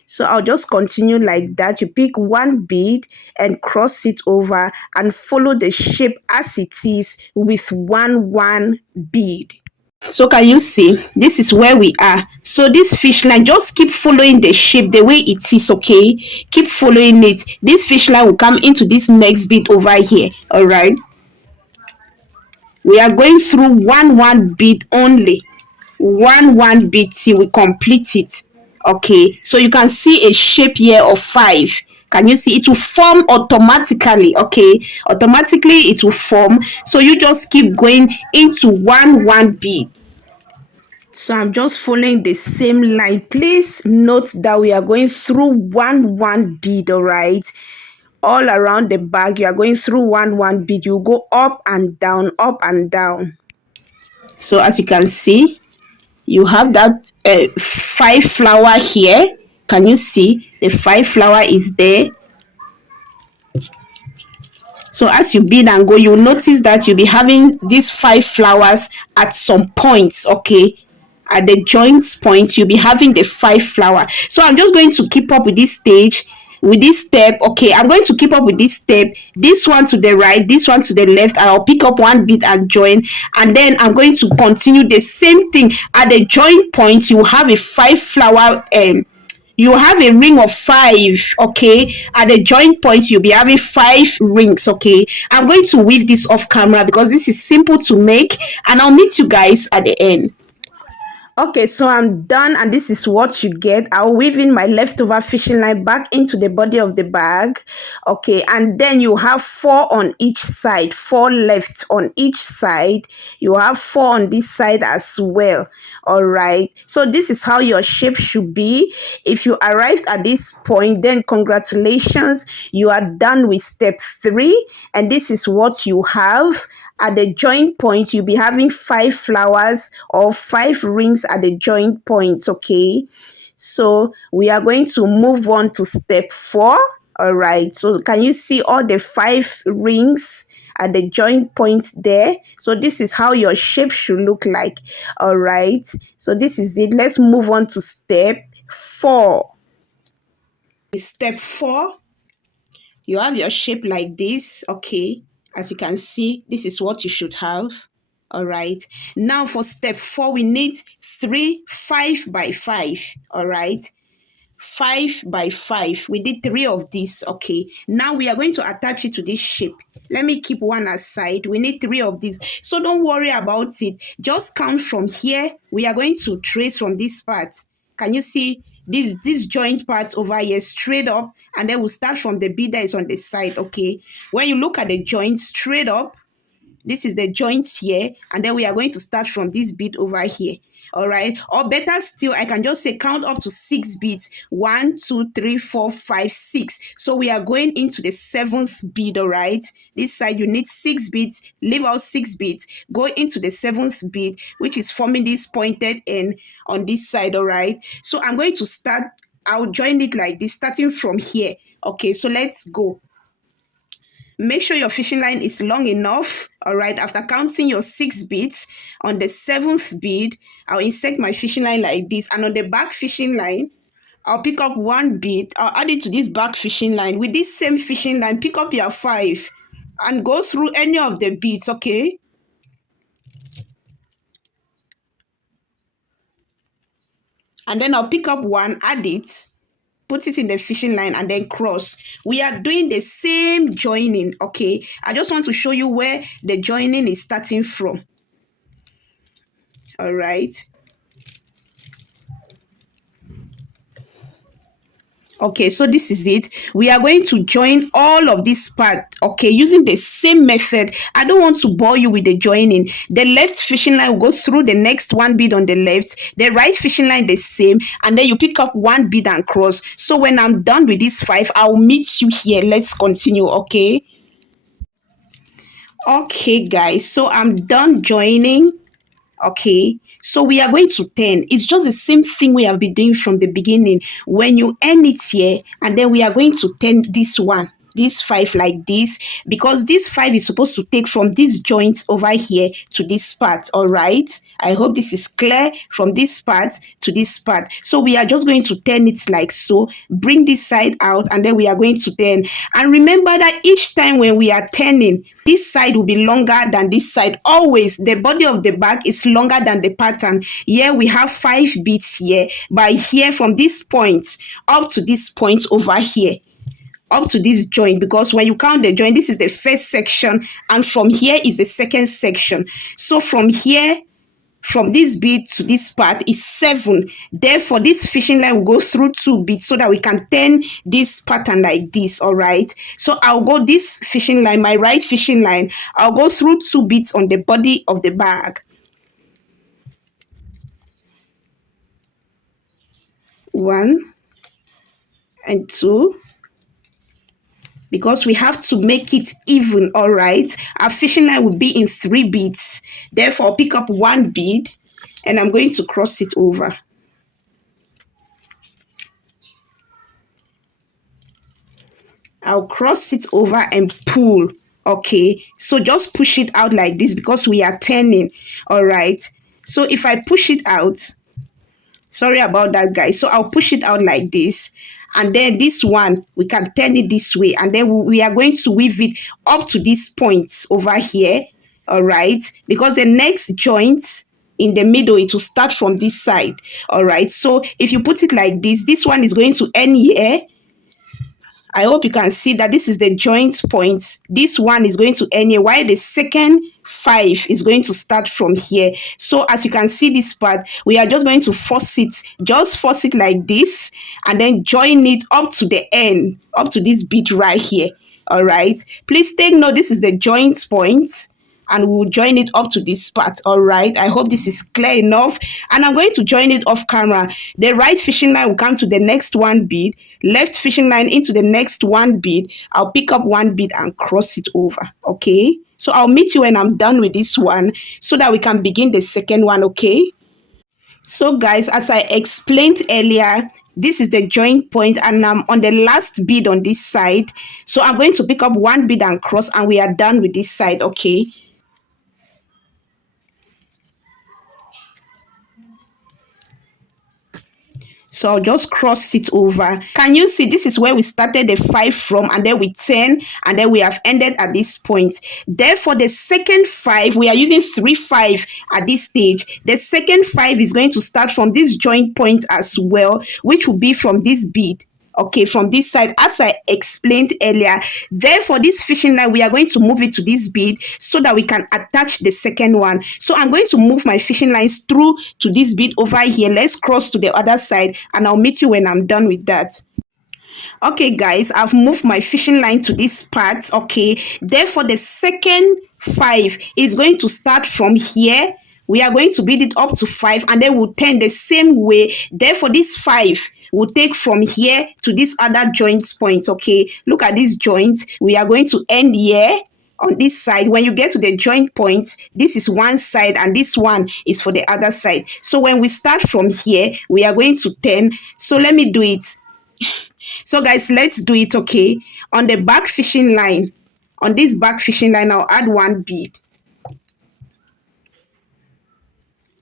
so I'll just continue like that. You pick 1 bead and cross it over and follow the shape as it is with one bead. So can you see, this is where we are. So this fish line, just keep following the shape the way it is. Okay, keep following it. This fish line will come into this next bead over here. All right, we are going through one bead only, one bead till we complete it. Okay, so you can see a shape here of 5. Can you see? It will form automatically. Okay, automatically it will form. So you just keep going into one bead. So I'm just following the same line. Please note that we are going through one bead. All right, all around the bag you are going through one bead. You go up and down, up and down. So as you can see, you have that 5 flower here. Can you see the 5 flower is there? So as you bead and go, you'll notice that you'll be having these 5 flowers at some points, okay? At the joints point, you'll be having the 5 flower. So I'm just going to keep up with this stage, with this step. Okay, I'm going to keep up with this step, this one to the right, this one to the left. I'll pick up one bead and join, and then I'm going to continue the same thing. At the joint point, you have a 5 flower you have a ring of 5. Okay, at the joint point you'll be having 5 rings. Okay, I'm going to weave this off camera because this is simple to make, and I'll meet you guys at the end. Okay, so I'm done, and this is what you get. I'll weave in my leftover fishing line back into the body of the bag. Okay, and then you have 4 on each side, 4 left on each side. You have 4 on this side as well. All right, so this is how your shape should be. If you arrived at this point, then congratulations, you are done with step 3, and this is what you have. At the joint point, you'll be having 5 flowers or 5 rings at the joint points. Okay, so we are going to move on to step 4. All right, so can you see all the 5 rings at the joint point there? So this is how your shape should look like. All right, so this is it. Let's move on to step 4. Step 4, you have your shape like this. Okay, as you can see, this is what you should have. All right, now for step 4, we need 3 5 by 5. All right, 5 by 5. We did 3 of these. Okay, now we are going to attach it to this shape. Let me keep one aside. We need 3 of these, so don't worry about it. Just count from here. We are going to trace from this part. Can you see this joint part over here straight up, and then we'll start from the bead that is on the side. Okay, when you look at the joint straight up, this is the joints here, and then we are going to start from this bead over here. All right, or better still, I can just say count up to 6 beads. 1 2 3 4 5 6. So we are going into the 7th bead. All right, this side you need 6 beads, leave out 6 beads, go into the 7th bead, which is forming this pointed end on this side. All right, so I'm going to start, I'll join it like this, starting from here. Okay, so let's go. Make sure your fishing line is long enough. All right, after counting your 6 beads, on the 7th bead, I'll insert my fishing line like this, and on the back fishing line, I'll pick up 1 bead. I'll add it to this back fishing line. With this same fishing line, pick up your 5 and go through any of the beads. Okay, and then I'll pick up 1, add it, put it in the fishing line, and then cross. We are doing the same joining. Okay, I just want to show you where the joining is starting from. All right, okay, so this is it. We are going to join all of this part, okay, using the same method. I don't want to bore you with the joining. The left fishing line will go through the next 1 bead on the left, the right fishing line the same, and then you pick up 1 bead and cross. So when I'm done with these 5, I'll meet you here. Let's continue. Okay guys, so I'm done joining. Okay, so we are going to turn. It's just the same thing we have been doing from the beginning. When you end it here, and then we are going to turn this 5 like this, because this 5 is supposed to take from this joint over here to this part. All right, I hope this is clear, from this part to this part. So we are just going to turn it like so, bring this side out, and then we are going to turn. And remember that each time when we are turning, this side will be longer than this side. Always the body of the bag is longer than the pattern. Here we have 5 beads here, but here from this point up to this point over here, up to this joint, because when you count the joint, this is the first section, and from here is the second section. So from here, from this bead to this part is 7. Therefore, this fishing line will go through 2 beads so that we can turn this pattern like this. All right, so I'll go this fishing line, my right fishing line, I'll go through 2 beads on the body of the bag. 1 and 2, because we have to make it even. All right, our fishing line will be in 3 beads. Therefore, I'll pick up 1 bead and I'm going to cross it over. I'll cross it over and pull. Okay, so just push it out like this because we are turning. All right, so if I push it out, sorry about that, guys. So I'll push it out like this, and then this one we can turn it this way, and then we are going to weave it up to this point over here. All right, because the next joint in the middle, it will start from this side. All right, so if you put it like this one is going to end here. I hope you can see that this is the joint point. This one is going to end here, while the second 5 is going to start from here. So as you can see this part, we are just going to force it like this, and then join it up to the end, up to this bead right here. All right, please take note, this is the joint point, and we'll join it up to this part. All right, I hope this is clear enough, and I'm going to join it off camera. The right fishing line will come to the next one bead, left fishing line into the next one bead. I'll pick up one bead and cross it over. Okay, so I'll meet you when I'm done with this one so that we can begin the second one. Okay, so guys, as I explained earlier, this is the joint point, and I'm on the last bead on this side. So I'm going to pick up one bead and cross, and we are done with this side. Okay, so I'll just cross it over. Can you see this is where we started the 5 from, and then we turn, and then we have ended at this point. Therefore, the second 5, we are using 3 5 at this stage. The second 5 is going to start from this joint point as well, which will be from this bead. Okay, from this side, as I explained earlier. Therefore, this fishing line, we are going to move it to this bead so that we can attach the second one. So I'm going to move my fishing lines through to this bead over here. Let's cross to the other side, and I'll meet you when I'm done with that. Okay, guys, I've moved my fishing line to this part. Okay, therefore the second 5 is going to start from here. We are going to bead it up to 5, and then we'll turn the same way. Therefore, this 5 will take from here to this other joint point. Okay, look at this joint. We are going to end here on this side. When you get to the joint point, this is one side and this one is for the other side. So when we start from here, we are going to turn. So let me do it. So guys, let's do it. Okay, on the back fishing line, on this back fishing line, I'll add one bead.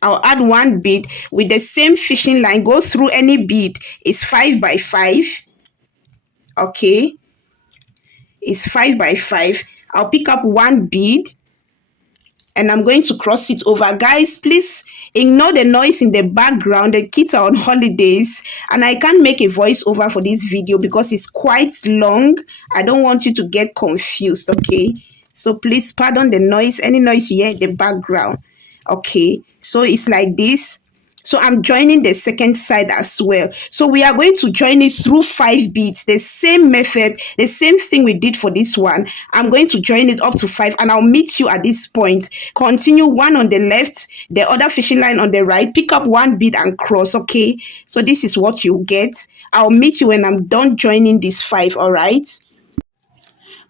I'll add one bead with the same fishing line. Go through any bead. It's 5 by 5. Okay, it's 5 by 5. I'll pick up one bead, and I'm going to cross it over. Guys, please ignore the noise in the background. The kids are on holidays, and I can't make a voiceover for this video because it's quite long. I don't want you to get confused. Okay, so please pardon the noise, any noise you hear in the background. Okay, so it's like this. So I'm joining the second side as well. So we are going to join it through 5 beads. The same method, the same thing we did for this one. I'm going to join it up to 5, and I'll meet you at this point. Continue one on the left, the other fishing line on the right. Pick up one bead and cross. Okay, so this is what you get. I'll meet you when I'm done joining these 5. All right.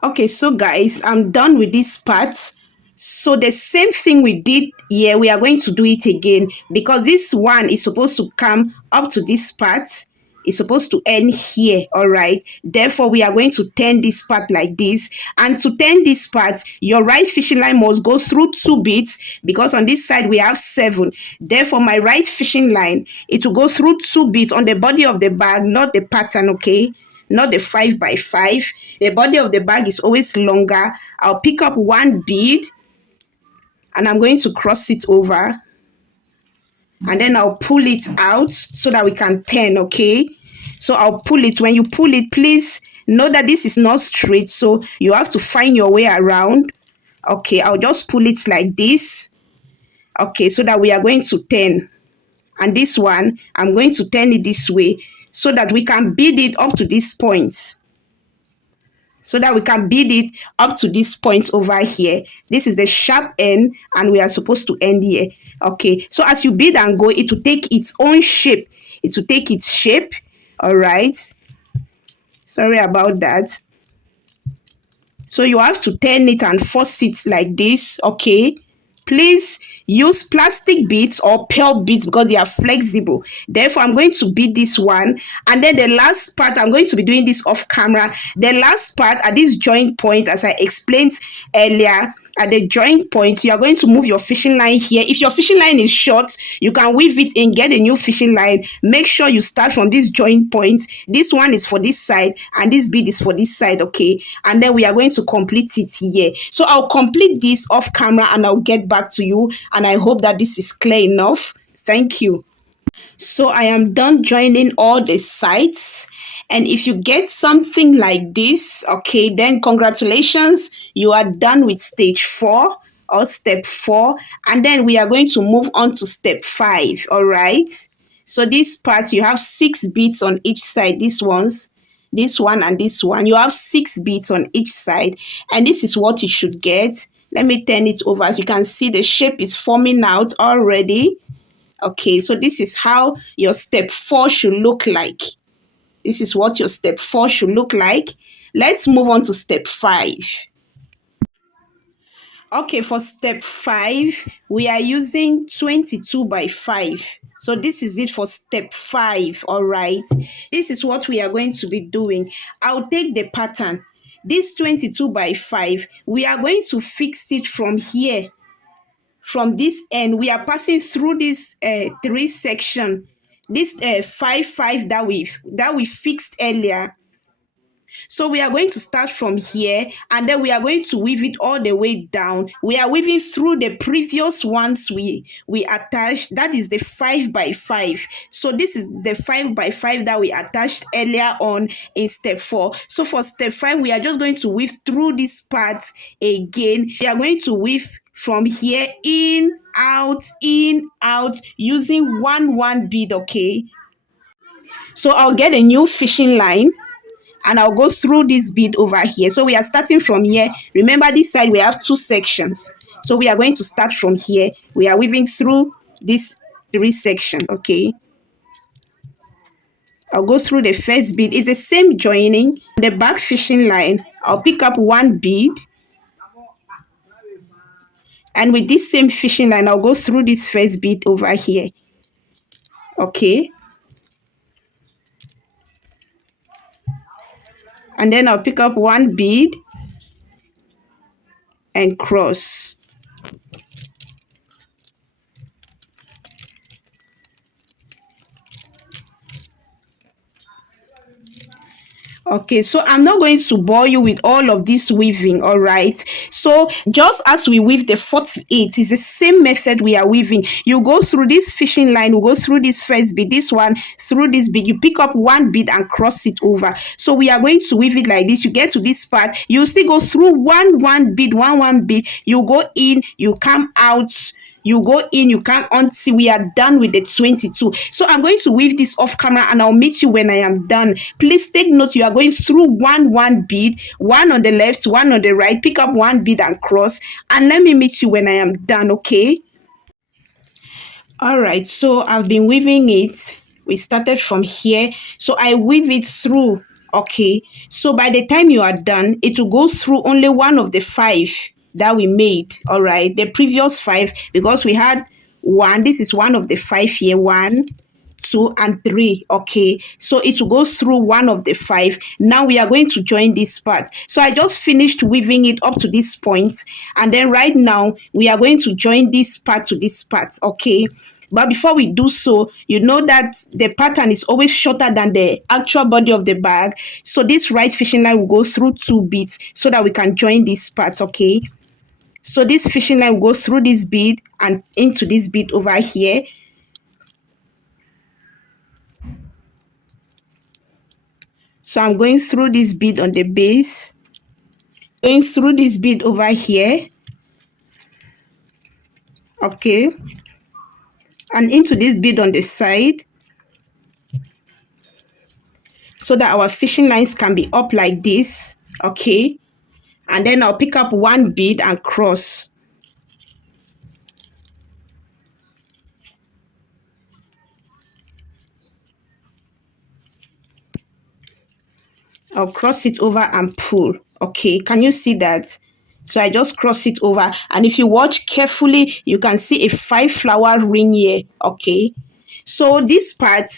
Okay, so guys, I'm done with this part. So the same thing we did here, we are going to do it again, because this one is supposed to come up to this part. It's supposed to end here. All right, therefore we are going to turn this part like this, and to turn this part, your right fishing line must go through 2 beads, because on this side we have 7. Therefore my right fishing line, it will go through 2 beads on the body of the bag, not the pattern. Okay, not the 5 by 5. The body of the bag is always longer. I'll pick up one bead, and I'm going to cross it over, and then I'll pull it out so that we can turn. Okay, so I'll pull it. When you pull it, please know that this is not straight, so you have to find your way around. Okay, I'll just pull it like this. Okay, so that we are going to turn, and this one I'm going to turn it this way so that we can bead it up to this point. So that we can bead it up to this point over here. This is the sharp end, and we are supposed to end here. Okay, so as you bead and go, it will take its own shape. It will take its shape. All right, sorry about that. So you have to turn it and force it like this. Okay, please use plastic beads or pearl beads because they are flexible. Therefore, I'm going to bead this one, and then the last part, I'm going to be doing this off camera. The last part at this joint point, as I explained earlier, at the joint point, you are going to move your fishing line here. If your fishing line is short, you can weave it in, get a new fishing line. Make sure you start from this joint point. This one is for this side and this bead is for this side, okay? And then we are going to complete it here. So I'll complete this off camera and I'll get back to you, and I hope that this is clear enough. Thank you. So I am done joining all the sides. And if you get something like this, okay, then congratulations, you are done with stage 4 or step 4. And then we are going to move on to step 5, all right? So this part, you have 6 beads on each side, these ones, this one and this one. You have 6 beads on each side, and this is what you should get. Let me turn it over. As you can see, the shape is forming out already. Okay, so this is how your step 4 should look like. This is what your step 4 should look like. Let's move on to step 5. Okay, for step 5, we are using 22 by 5. So this is it for step 5, all right? This is what we are going to be doing. I'll take the pattern. This 22 by 5, we are going to fix it from here. From this end, we are passing through this 3 section, this 5 5 that we fixed earlier. So we are going to start from here, and then we are going to weave it all the way down. We are weaving through the previous ones we attached. That is the 5 by 5. So this is the 5 by 5 that we attached earlier on in step 4. So for step 5, we are just going to weave through this part again. We are going to weave from here in, out, using one bead, okay? So I'll get a new fishing line, and I'll go through this bead over here. So we are starting from here. Remember, this side we have 2 sections. So we are going to start from here. We are weaving through this 3 section, okay? I'll go through the first bead. It's the same joining. The back fishing line, I'll pick up 1 bead. And with this same fishing line, I'll go through this first bead over here. Okay? And then I'll pick up 1 bead and cross. Okay, so I'm not going to bore you with all of this weaving, all right? So just as we weave the 48, it's the same method we are weaving. You go through this fishing line, you go through this first bead, this one, through this bead, you pick up 1 bead and cross it over. So we are going to weave it like this. You get to this part, you still go through one bead, one bead, you go in, you come out, you go in, you come until we are done with the 22. So I'm going to weave this off camera, and I'll meet you when I am done. Please take note, you are going through one bead, one on the left, one on the right. Pick up 1 bead and cross, and let me meet you when I am done, okay? All right, so I've been weaving it. We started from here, so I weave it through, okay? So by the time you are done, it will go through only one of the 5 that we made, all right? The previous 5, because we had 1, this is one of the 5 here, 1, 2, and 3, okay? So it will go through one of the 5. Now we are going to join this part. So I just finished weaving it up to this point, and then right now we are going to join this part to this part, okay? But before we do so, you know that the pattern is always shorter than the actual body of the bag. So this right fishing line will go through 2 beads so that we can join these parts, okay? So this fishing line will go through this bead and into this bead over here. So I'm going through this bead on the base, going through this bead over here, okay, and into this bead on the side, so that our fishing lines can be up like this, okay? And then I'll pick up 1 bead and cross. I'll cross it over and pull, okay? Can you see that? So I just cross it over. And if you watch carefully, you can see a 5 flower ring here. Okay. So this part,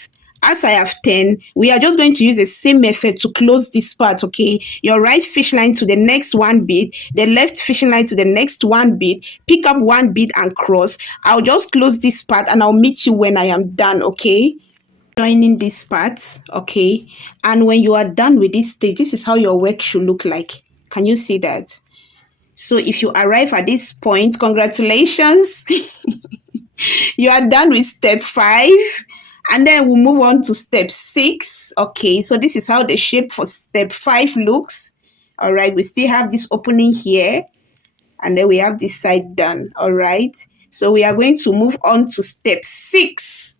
as I have 10, we are just going to use the same method to close this part, okay? Your right fishing line to the next one bead, the left fishing line to the next one bead, pick up one bead and cross. I'll just close this part and I'll meet you when I am done, okay? Joining this part, okay? And when you are done with this stage, this is how your work should look like. Can you see that? So if you arrive at this point, congratulations. You are done with step 5. And then we'll move on to step 6. Okay, so this is how the shape for step 5 looks. All right, we still have this opening here. And then we have this side done. All right, so we are going to move on to step 6.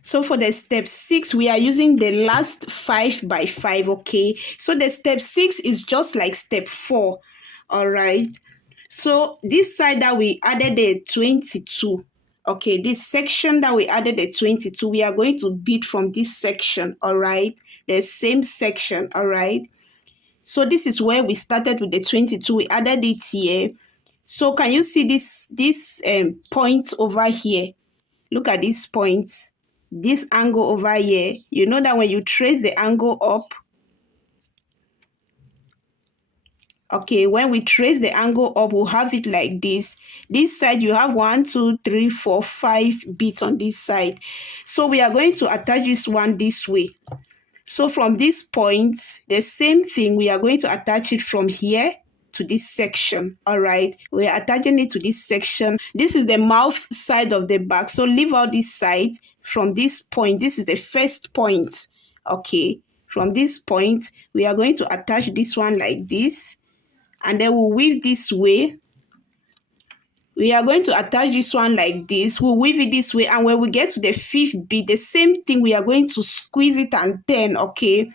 So for the step 6, we are using the last 5 by 5, okay? So the step 6 is just like step 4, all right? So this side that we added the 22, okay, this section that we added the 22, we are going to bead from this section, all right? The same section, all right? So this is where we started with the 22, we added it here. So can you see this point over here? Look at this point, this angle over here. You know that when you trace the angle up, okay, when we trace the angle up, we'll have it like this. This side, you have 1, 2, 3, 4, 5 beads on this side. So we are going to attach this one this way. So from this point, the same thing, we are going to attach it from here to this section. All right, we are attaching it to this section. This is the mouth side of the back. So leave out this side from this point. This is the first point. Okay, from this point, we are going to attach this one like this. And then we'll weave this way. We are going to attach this one like this. We'll weave it this way. And when we get to the 5th bead, the same thing, we are going to squeeze it and turn, okay?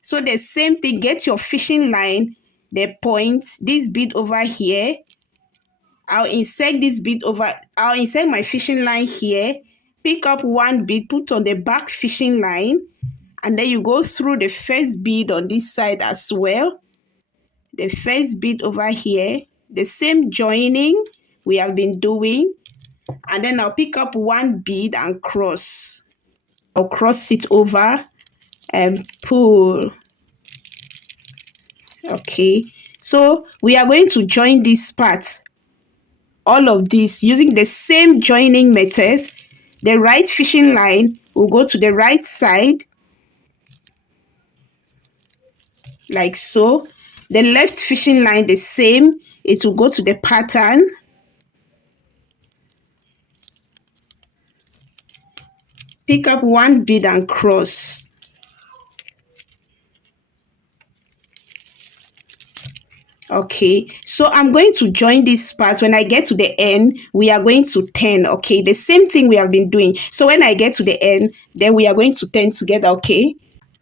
So the same thing, get your fishing line, the point, this bead over here. I'll insert this bead over, I'll insert my fishing line here. Pick up one bead, put on the back fishing line. And then you go through the first bead on this side as well. The first bead over here, the same joining we have been doing, and then I'll pick up one bead and cross. I'll cross it over and pull. Okay, so we are going to join this part, all of this, using the same joining method. The right fishing line will go to the right side, like so. The left fishing line, the same, it will go to the pattern. Pick up one bead and cross. Okay, so I'm going to join this part. When I get to the end, we are going to turn, okay? The same thing we have been doing. So when I get to the end, then we are going to turn together, okay?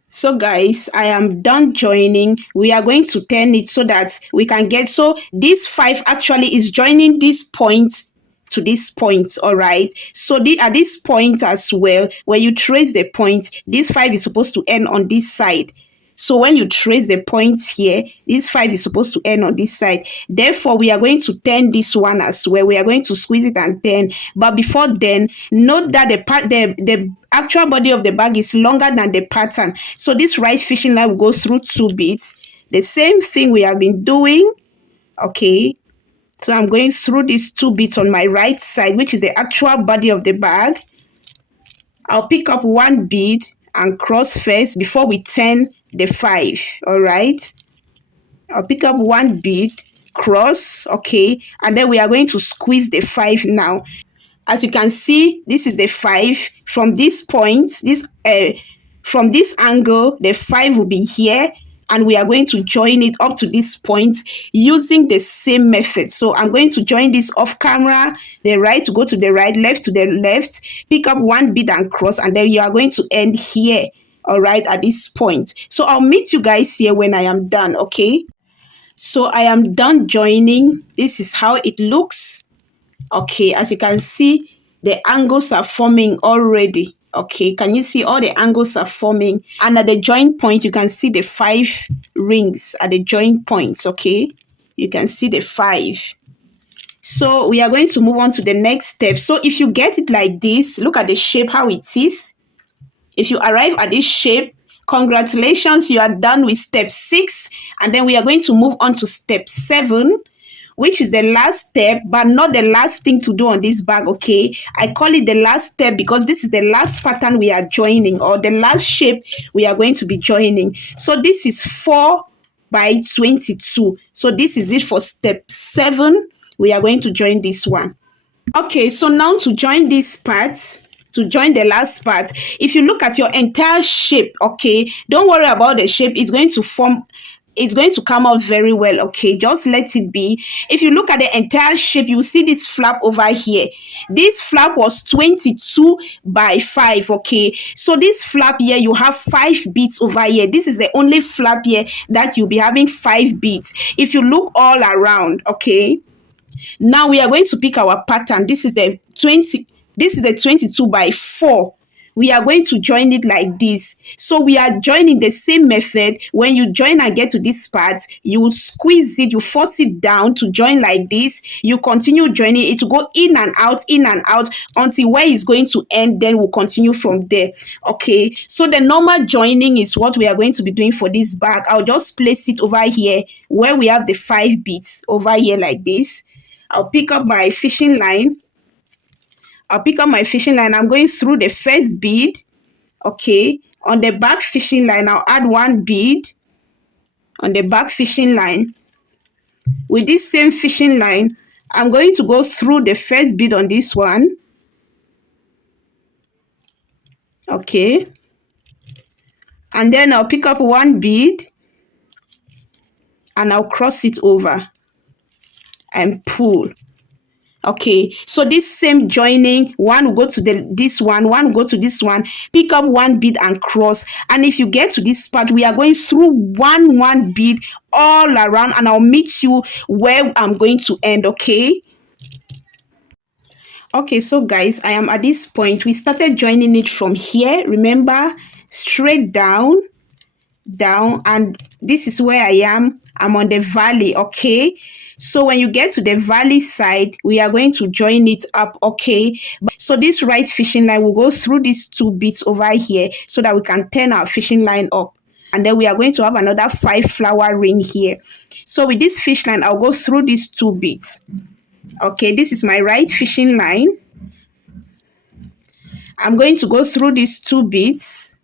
So guys, I am done joining. We are going to turn it so that we can get, so this 5 actually is joining this point to this point, all right? So at this point as well, when you trace the point, this 5 is supposed to end on this side. So when you trace the points here, this 5 is supposed to end on this side. Therefore, we are going to turn this one as well. We are going to squeeze it and turn. But before then, note that the actual body of the bag is longer than the pattern. So this right fishing line will go through 2 beads. The same thing we have been doing. Okay. So I'm going through these 2 beads on my right side, which is the actual body of the bag. I'll pick up one bead and cross first before we turn the 5, all right? I'll pick up one bead, cross, okay? And then we are going to squeeze the 5 now. As you can see, this is the 5. From this point, from this angle, the 5 will be here. And we are going to join it up to this point using the same method. So I'm going to join this off camera, the right to go to the right, left to the left, pick up one bead and cross, and then you are going to end here, all right, at this point. So I'll meet you guys here when I am done, okay? So I am done joining. This is how it looks. Okay, as you can see, the angles are forming already. Okay, can you see all the angles are forming? And at the joint point, you can see the 5 rings at the joint points, okay? You can see the 5. So we are going to move on to the next step. So if you get it like this, look at the shape, how it is. If you arrive at this shape, congratulations, you are done with step 6. And then we are going to move on to step 7, which is the last step, but not the last thing to do on this bag, okay? I call it the last step because this is the last pattern we are joining, or the last shape we are going to be joining. So this is 4 by 22. So this is it for step 7. We are going to join this one. Okay, so now to join this part, to join the last part, if you look at your entire shape, okay, don't worry about the shape. It's going to form, it's going to come out very well, okay? Just let it be. If you look at the entire shape, you see this flap over here. This flap was 22 by 5, okay? So this flap here, you have 5 beads over here. This is the only flap here that you'll be having 5 beads. If you look all around, okay? Now we are going to pick our pattern. This is the 22 by 4. We are going to join it like this. So we are joining the same method. When you join and get to this part, you squeeze it, you force it down to join like this. You continue joining it to go in and out until where it's going to end. Then we'll continue from there. Okay, so the normal joining is what we are going to be doing for this bag. I'll just place it over here where we have the 5 beads over here like this. I'll pick up my fishing line. I'm going through the first bead. Okay. On the back fishing line, I'll add 1 bead on the back fishing line. With this same fishing line, I'm going to go through the first bead on this one. Okay. And then I'll pick up 1 bead and I'll cross it over and pull. Okay, so this same joining, one will go to this one will go to this one, pick up 1 bead and cross. And if you get to this part, we are going through one bead all around, and I'll meet you where I'm going to end. Okay. Okay, so guys, I am at this point. We started joining it from here. Remember, straight down, and this is where I am. I'm on the valley. Okay. So when you get to the valley side, we are going to join it up, okay? So this right fishing line will go through these 2 beads over here so that we can turn our fishing line up. And then we are going to have another 5 flower ring here. So with this fish line, I'll go through these 2 beads. Okay, this is my right fishing line. I'm going to go through these 2 beads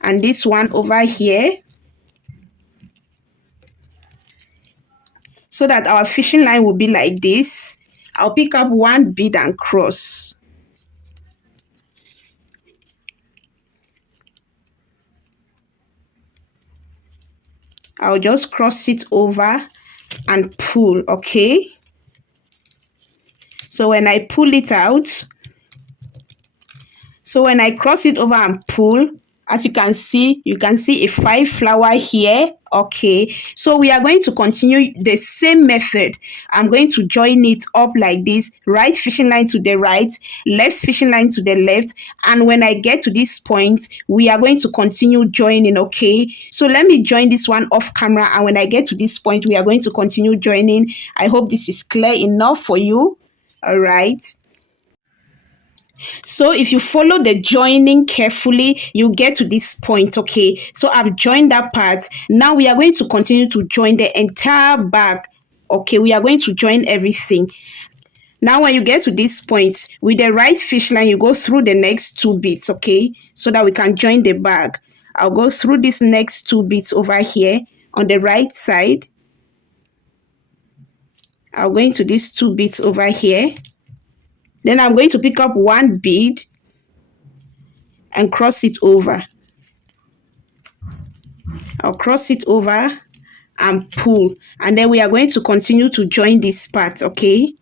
and this one over here, so that our fishing line will be like this. I'll pick up 1 bead and cross. I'll just cross it over and pull, okay? So when I pull it out, so when I cross it over and pull, as you can see a 5 flower here. Okay, so we are going to continue the same method. I'm going to join it up like this, right fishing line to the right, left fishing line to the left, and when I get to this point, we are going to continue joining. Okay, so let me join this one off camera, and when I get to this point, we are going to continue joining. I hope this is clear enough for you. All right. So if you follow the joining carefully, you get to this point. Okay, so I've joined that part. Now we are going to continue to join the entire bag. Okay, we are going to join everything. Now when you get to this point, with the right fish line, you go through the next 2 beads, okay, so that we can join the bag. I'll go through this next 2 beads over here on the right side. I'll go into these 2 beads over here. Then I'm going to pick up 1 bead and cross it over. I'll cross it over and pull. And then we are going to continue to join this part, okay?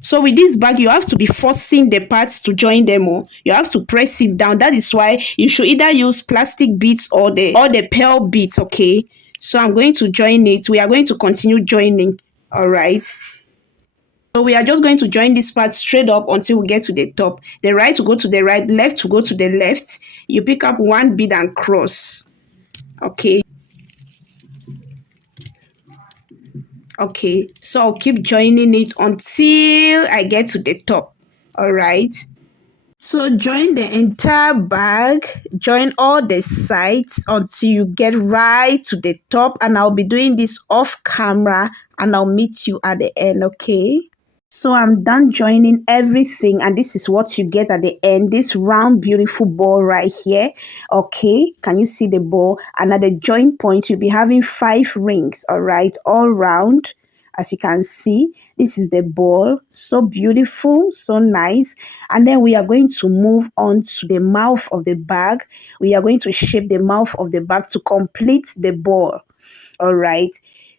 So with this bag, you have to be forcing the parts to join them. You have to press it down. That is why you should either use plastic beads or the pearl beads, okay? So I'm going to join it. We are going to continue joining, all right? So we are just going to join this part straight up until we get to the top. The right to go to the right, left to go to the left. You pick up 1 bead and cross. Okay. Okay, so I'll keep joining it until I get to the top. All right. So join the entire bag, join all the sides until you get right to the top, and I'll be doing this off camera and I'll meet you at the end, okay? So I'm done joining everything, and this is what you get at the end, this round beautiful ball right here. Okay, can you see the ball? And at the joint point you'll be having 5 rings, all right, all round. As you can see, this is the ball, so beautiful, so nice. And then we are going to move on to the mouth of the bag. We are going to shape the mouth of the bag to complete the ball. All right,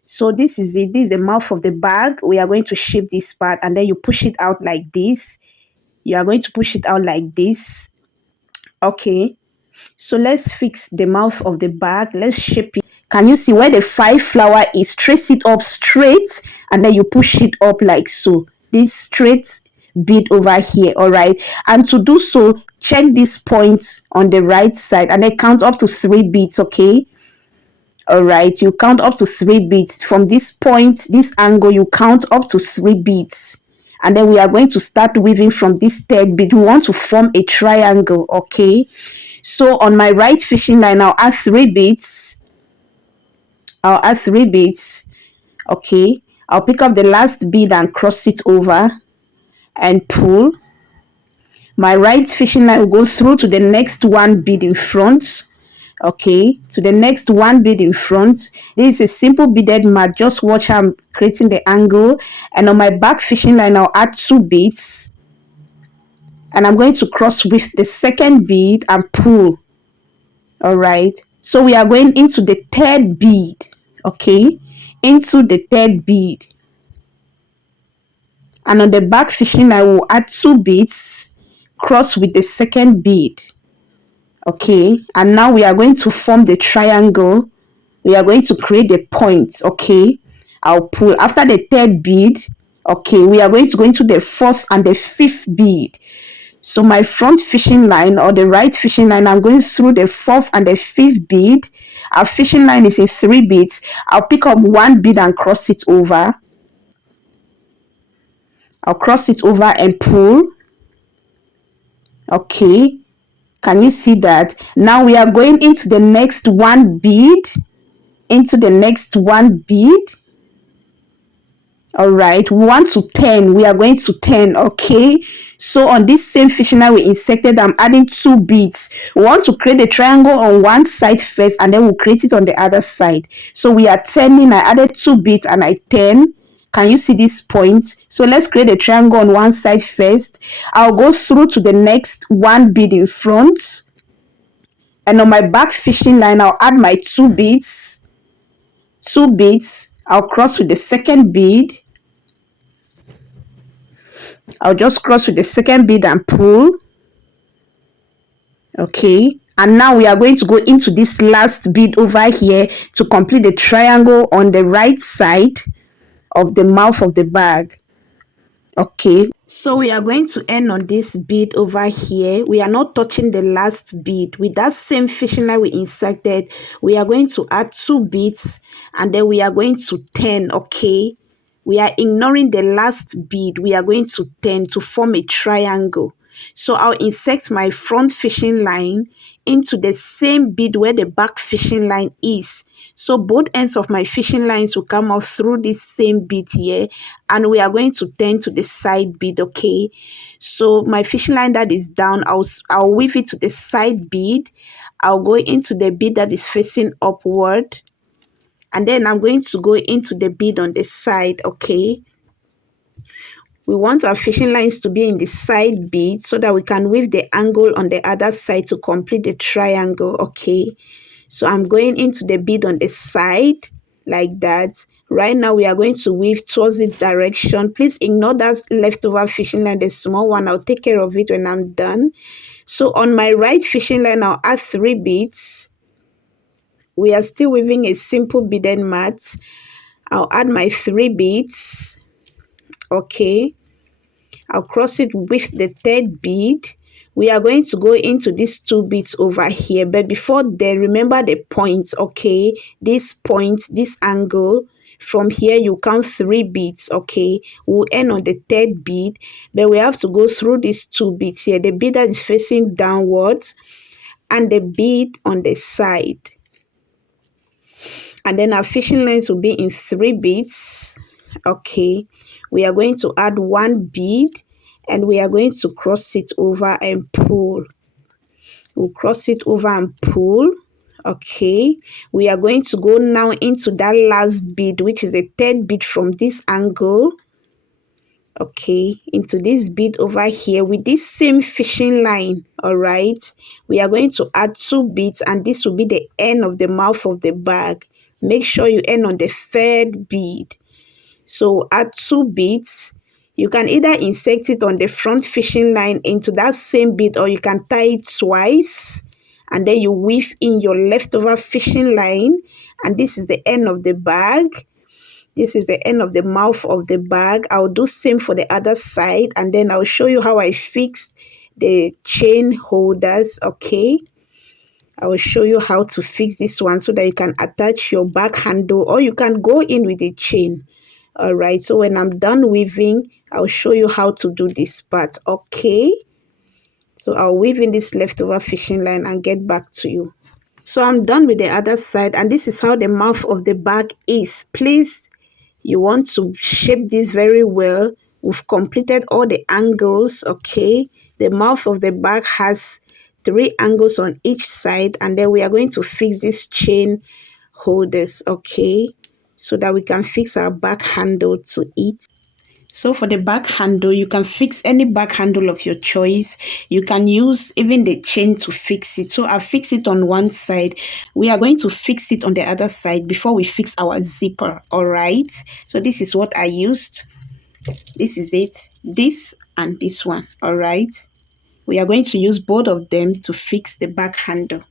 so this is it. This is the mouth of the bag. We are going to shape this part, and then you push it out like this. You are going to push it out like this. Okay, so let's fix the mouth of the bag. Let's shape it. Can you see where the 5 flower is? Trace it up straight, and then you push it up like so. This straight bead over here. All right, and to do so, check these points on the right side and then count up to 3 beads. Okay, all right, you count up to 3 beads from this point, this angle. You count up to 3 beads, and then we are going to start weaving from this 3rd bead. We want to form a triangle. Okay, so on my right fishing line, I'll add 3 beads. Okay, I'll pick up the last bead and cross it over and pull. My right fishing line will go through to the next 1 bead in front. Okay, to the next 1 bead in front. This is a simple beaded mat. Just watch how I'm creating the angle. And on my back fishing line, I'll add 2 beads, and I'm going to cross with the 2nd bead and pull. All right, so we are going into the 3rd bead. Okay, into the 3rd bead, and on the back fishing line, we'll add 2 beads, cross with the 2nd bead. Okay, and now we are going to form the triangle. We are going to create the points. Okay, I'll pull after the 3rd bead. Okay, we are going to go into the 4th and the 5th bead. So my front fishing line, or the right fishing line, I'm going through the 4th and the 5th bead. Our fishing line is in 3 beads. I'll pick up 1 bead and cross it over. I'll cross it over and pull. Okay, can you see that? Now we are going into the next 1 bead, into the next 1 bead. All right, 1 to 10. We are going to 10. Okay, so on this same fishing line we inserted, I'm adding 2 beads. We want to create a triangle on one side first, and then we'll create it on the other side. So we are turning. I added 2 beads and I turn. Can you see this point? So let's create a triangle on one side first. I'll go through to the next 1 bead in front, and on my back fishing line, I'll add my 2 beads. I'll cross with the 2nd bead. I'll just cross with the 2nd bead and pull. Okay, and now we are going to go into this last bead over here to complete the triangle on the right side of the mouth of the bag. Okay, so we are going to end on this bead over here. We are not touching the last bead. With that same fishing line we inserted, we are going to add 2 beads, and then we are going to turn. Okay, we are ignoring the last bead. We are going to turn to form a triangle. So I'll insert my front fishing line into the same bead where the back fishing line is. So both ends of my fishing lines will come out through this same bead here, and we are going to turn to the side bead. Okay, so my fishing line that is down, I'll weave it to the side bead. I'll go into the bead that is facing upward, and then I'm going to go into the bead on the side. Okay, we want our fishing lines to be in the side bead so that we can weave the angle on the other side to complete the triangle. Okay, so I'm going into the bead on the side like that. Right now we are going to weave towards the direction. Please ignore that leftover fishing line, the small one. I'll take care of it when I'm done. So on my right fishing line, I'll add 3 beads. We are still weaving a simple beaded mat. I'll add my 3 beads. Okay, I'll cross it with the 3rd bead. We are going to go into these 2 beads over here, but before then, remember the points. Okay, this point, this angle, from here you count 3 beads. Okay, we'll end on the 3rd bead, but we have to go through these 2 beads here, the bead that is facing downwards and the bead on the side. And then our fishing lines will be in 3 beads. Okay, we are going to add 1 bead and we are going to cross it over and pull. We'll cross it over and pull. Okay, we are going to go now into that last bead, which is the 3rd bead from this angle. Okay, into this bead over here with this same fishing line. All right, we are going to add 2 beads and this will be the end of the mouth of the bag. Make sure you end on the 3rd bead. So add 2 beads. You can either insert it on the front fishing line into that same bead, or you can tie it twice and then you weave in your leftover fishing line, and this is the end of the bag. This is the end of the mouth of the bag. I'll do same for the other side, and then I'll show you how I fixed the chain holders. Okay, I will show you how to fix this one so that you can attach your bag handle, or you can go in with a chain. All right, so when I'm done weaving, I'll show you how to do this part. Okay, so I'll weave in this leftover fishing line and get back to you. So I'm done with the other side, and this is how the mouth of the bag is. Please, you want to shape this very well. We've completed all the angles. Okay, the mouth of the bag has 3 angles on each side, and then we are going to fix this chain holders. Okay, so that we can fix our back handle to it. So for the back handle, you can fix any back handle of your choice. You can use even the chain to fix it. So I'll fix it on one side. We are going to fix it on the other side before we fix our zipper. All right, so this is what I used. This is it, this and this one. All right, we are going to use both of them to fix the back handle.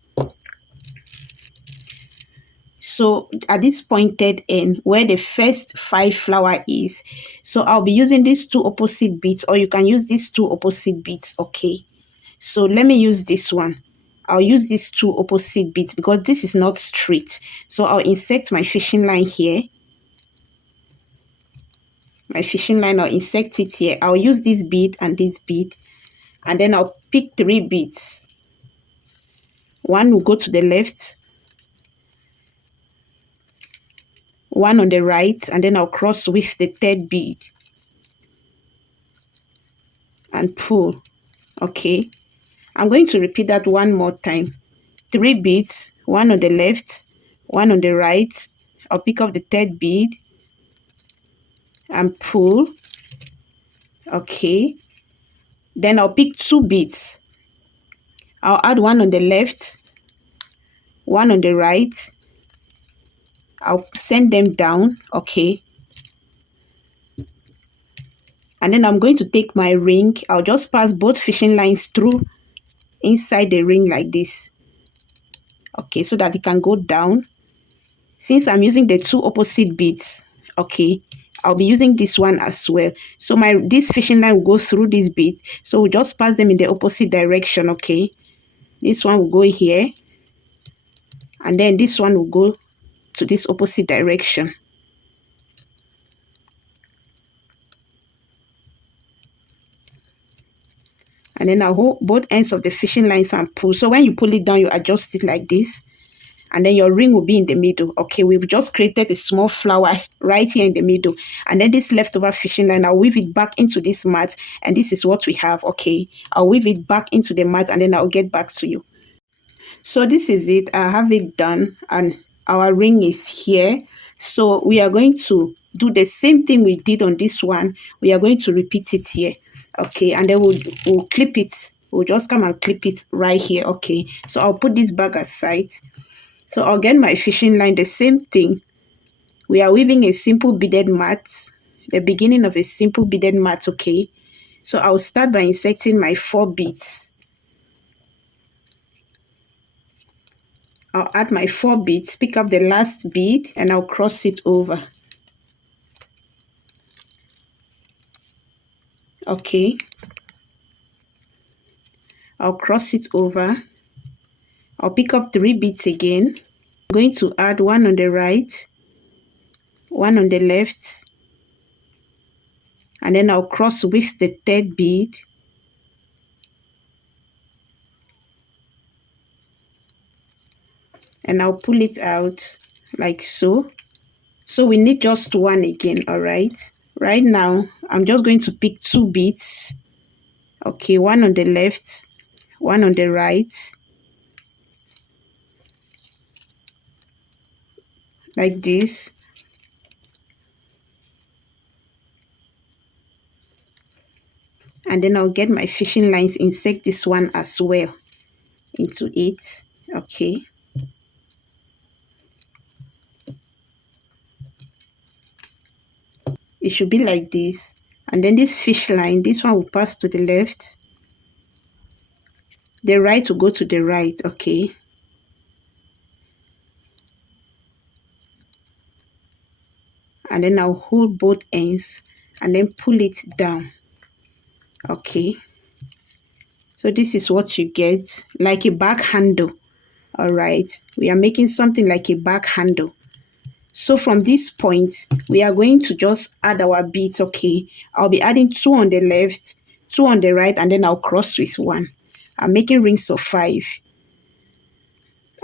So at this pointed end where the first 5 flower is, so I'll be using these 2 opposite beads, or you can use these 2 opposite beads. Okay, so let me use this one. I'll use these 2 opposite beads because this is not straight. So I'll insert my fishing line here. My fishing line, I'll insert it here. I'll use this bead and this bead, and then I'll pick 3 beads. One will go to the left, one on the right, and then I'll cross with the 3rd bead and pull. Okay, I'm going to repeat that one more time. 3 beads, one on the left, one on the right. I'll pick up the 3rd bead and pull. Okay, then I'll pick 2 beads. I'll add one on the left, one on the right. I'll send them down. Okay, and then I'm going to take my ring. I'll just pass both fishing lines through inside the ring like this. Okay, so that it can go down. Since I'm using the 2 opposite beads, okay, I'll be using this one as well. So this fishing line will go through this bead. So we'll just pass them in the opposite direction. Okay, this one will go here, and then this one will go to this opposite direction. And then I'll hold both ends of the fishing lines and pull. So when you pull it down, you adjust it like this, and then your ring will be in the middle. Okay, we've just created a small flower right here in the middle, and then this leftover fishing line, I'll weave it back into this mat, and this is what we have. Okay, I'll weave it back into the mat, and then I'll get back to you. So this is it. I have it done, and our ring is here. So we are going to do the same thing we did on this one. We are going to repeat it here. Okay, and then we'll clip it. We'll just come and clip it right here. Okay, so I'll put this bag aside. So I'll get my fishing line, the same thing. We are weaving a simple beaded mat, the beginning of a simple beaded mat. Okay, so I'll start by inserting my 4 beads. I'll add my 4 beads, pick up the last bead, and I'll cross it over. Okay, I'll cross it over. I'll pick up 3 beads again. I'm going to add one on the right, one on the left, and then I'll cross with the third bead, and I'll pull it out like so. So we need just one again. All right, right now I'm just going to pick 2 beads. Okay, one on the left, one on the right, like this. And then I'll get my fishing lines, insert this one as well into it. Okay, it should be like this. And then this fish line, this one will pass to the left, the right will go to the right. Okay, and then I'll hold both ends and then pull it down. Okay, so this is what you get, like a back handle. All right, we are making something like a back handle. So from this point, we are going to just add our beads. Okay, I'll be adding 2 on the left, 2 on the right, and then I'll cross with 1. I'm making rings of 5.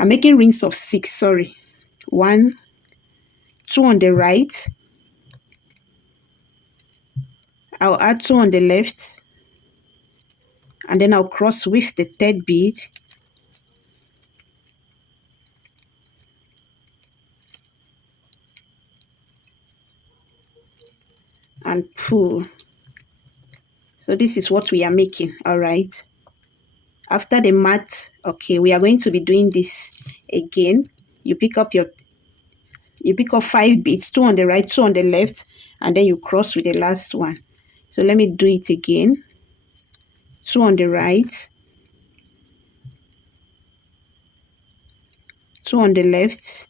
I'm making rings of 6, sorry. 1, 2 on the right. I'll add 2 on the left, and then I'll cross with the third bead. And pull. So this is what we are making. All right, after the mat, okay, we are going to be doing this again. You pick up 5 beads, 2 on the right, 2 on the left, and then you cross with the last one. So let me do it again. 2 on the right, 2 on the left,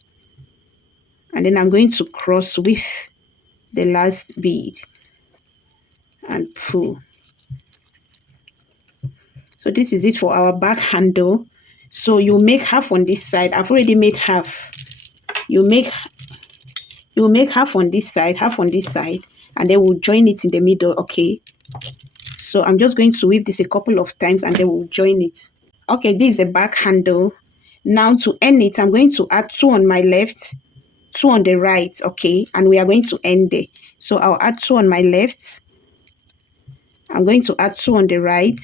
and then I'm going to cross with the last bead and pull. So this is it for our back handle. So you make half on this side. I've already made half. You make half on this side, half on this side, and then we'll join it in the middle. Okay, so I'm just going to weave this a couple of times and then we'll join it. Okay, this is the back handle. Now to end it, I'm going to add 2 on my left, 2 on the right. Okay, and we are going to end there. So I'll add 2 on my left. I'm going to add 2 on the right,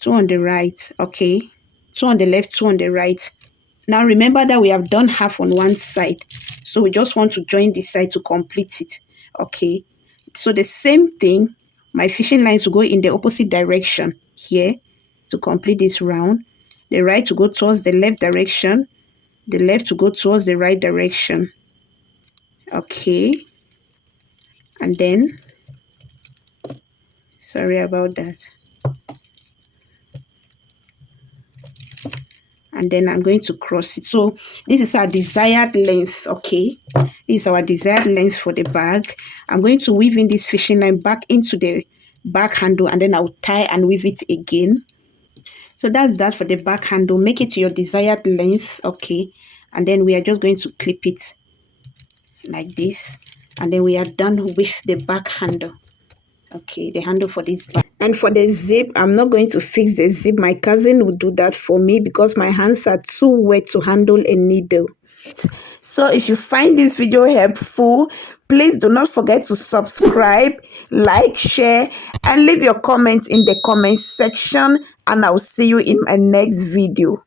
2 on the right. Okay, 2 on the left, 2 on the right. Now remember that we have done half on one side, so we just want to join this side to complete it. Okay, so the same thing, my fishing lines will go in the opposite direction here to complete this round. The right to go towards the left direction, the left to go towards the right direction. Okay, and then, sorry about that. And then I'm going to cross it. So this is our desired length. Okay, this is our desired length for the bag. I'm going to weave in this fishing line back into the back handle, and then I'll tie and weave it again. So that's that for the back handle. Make it to your desired length. Okay, and then we are just going to clip it like this, and then we are done with the back handle. Okay, the handle for this bag. And for the zip, I'm not going to fix the zip. My cousin will do that for me because my hands are too wet to handle a needle. So if you find this video helpful, please do not forget to subscribe, like, share, and leave your comments in the comment section. And I'll see you in my next video.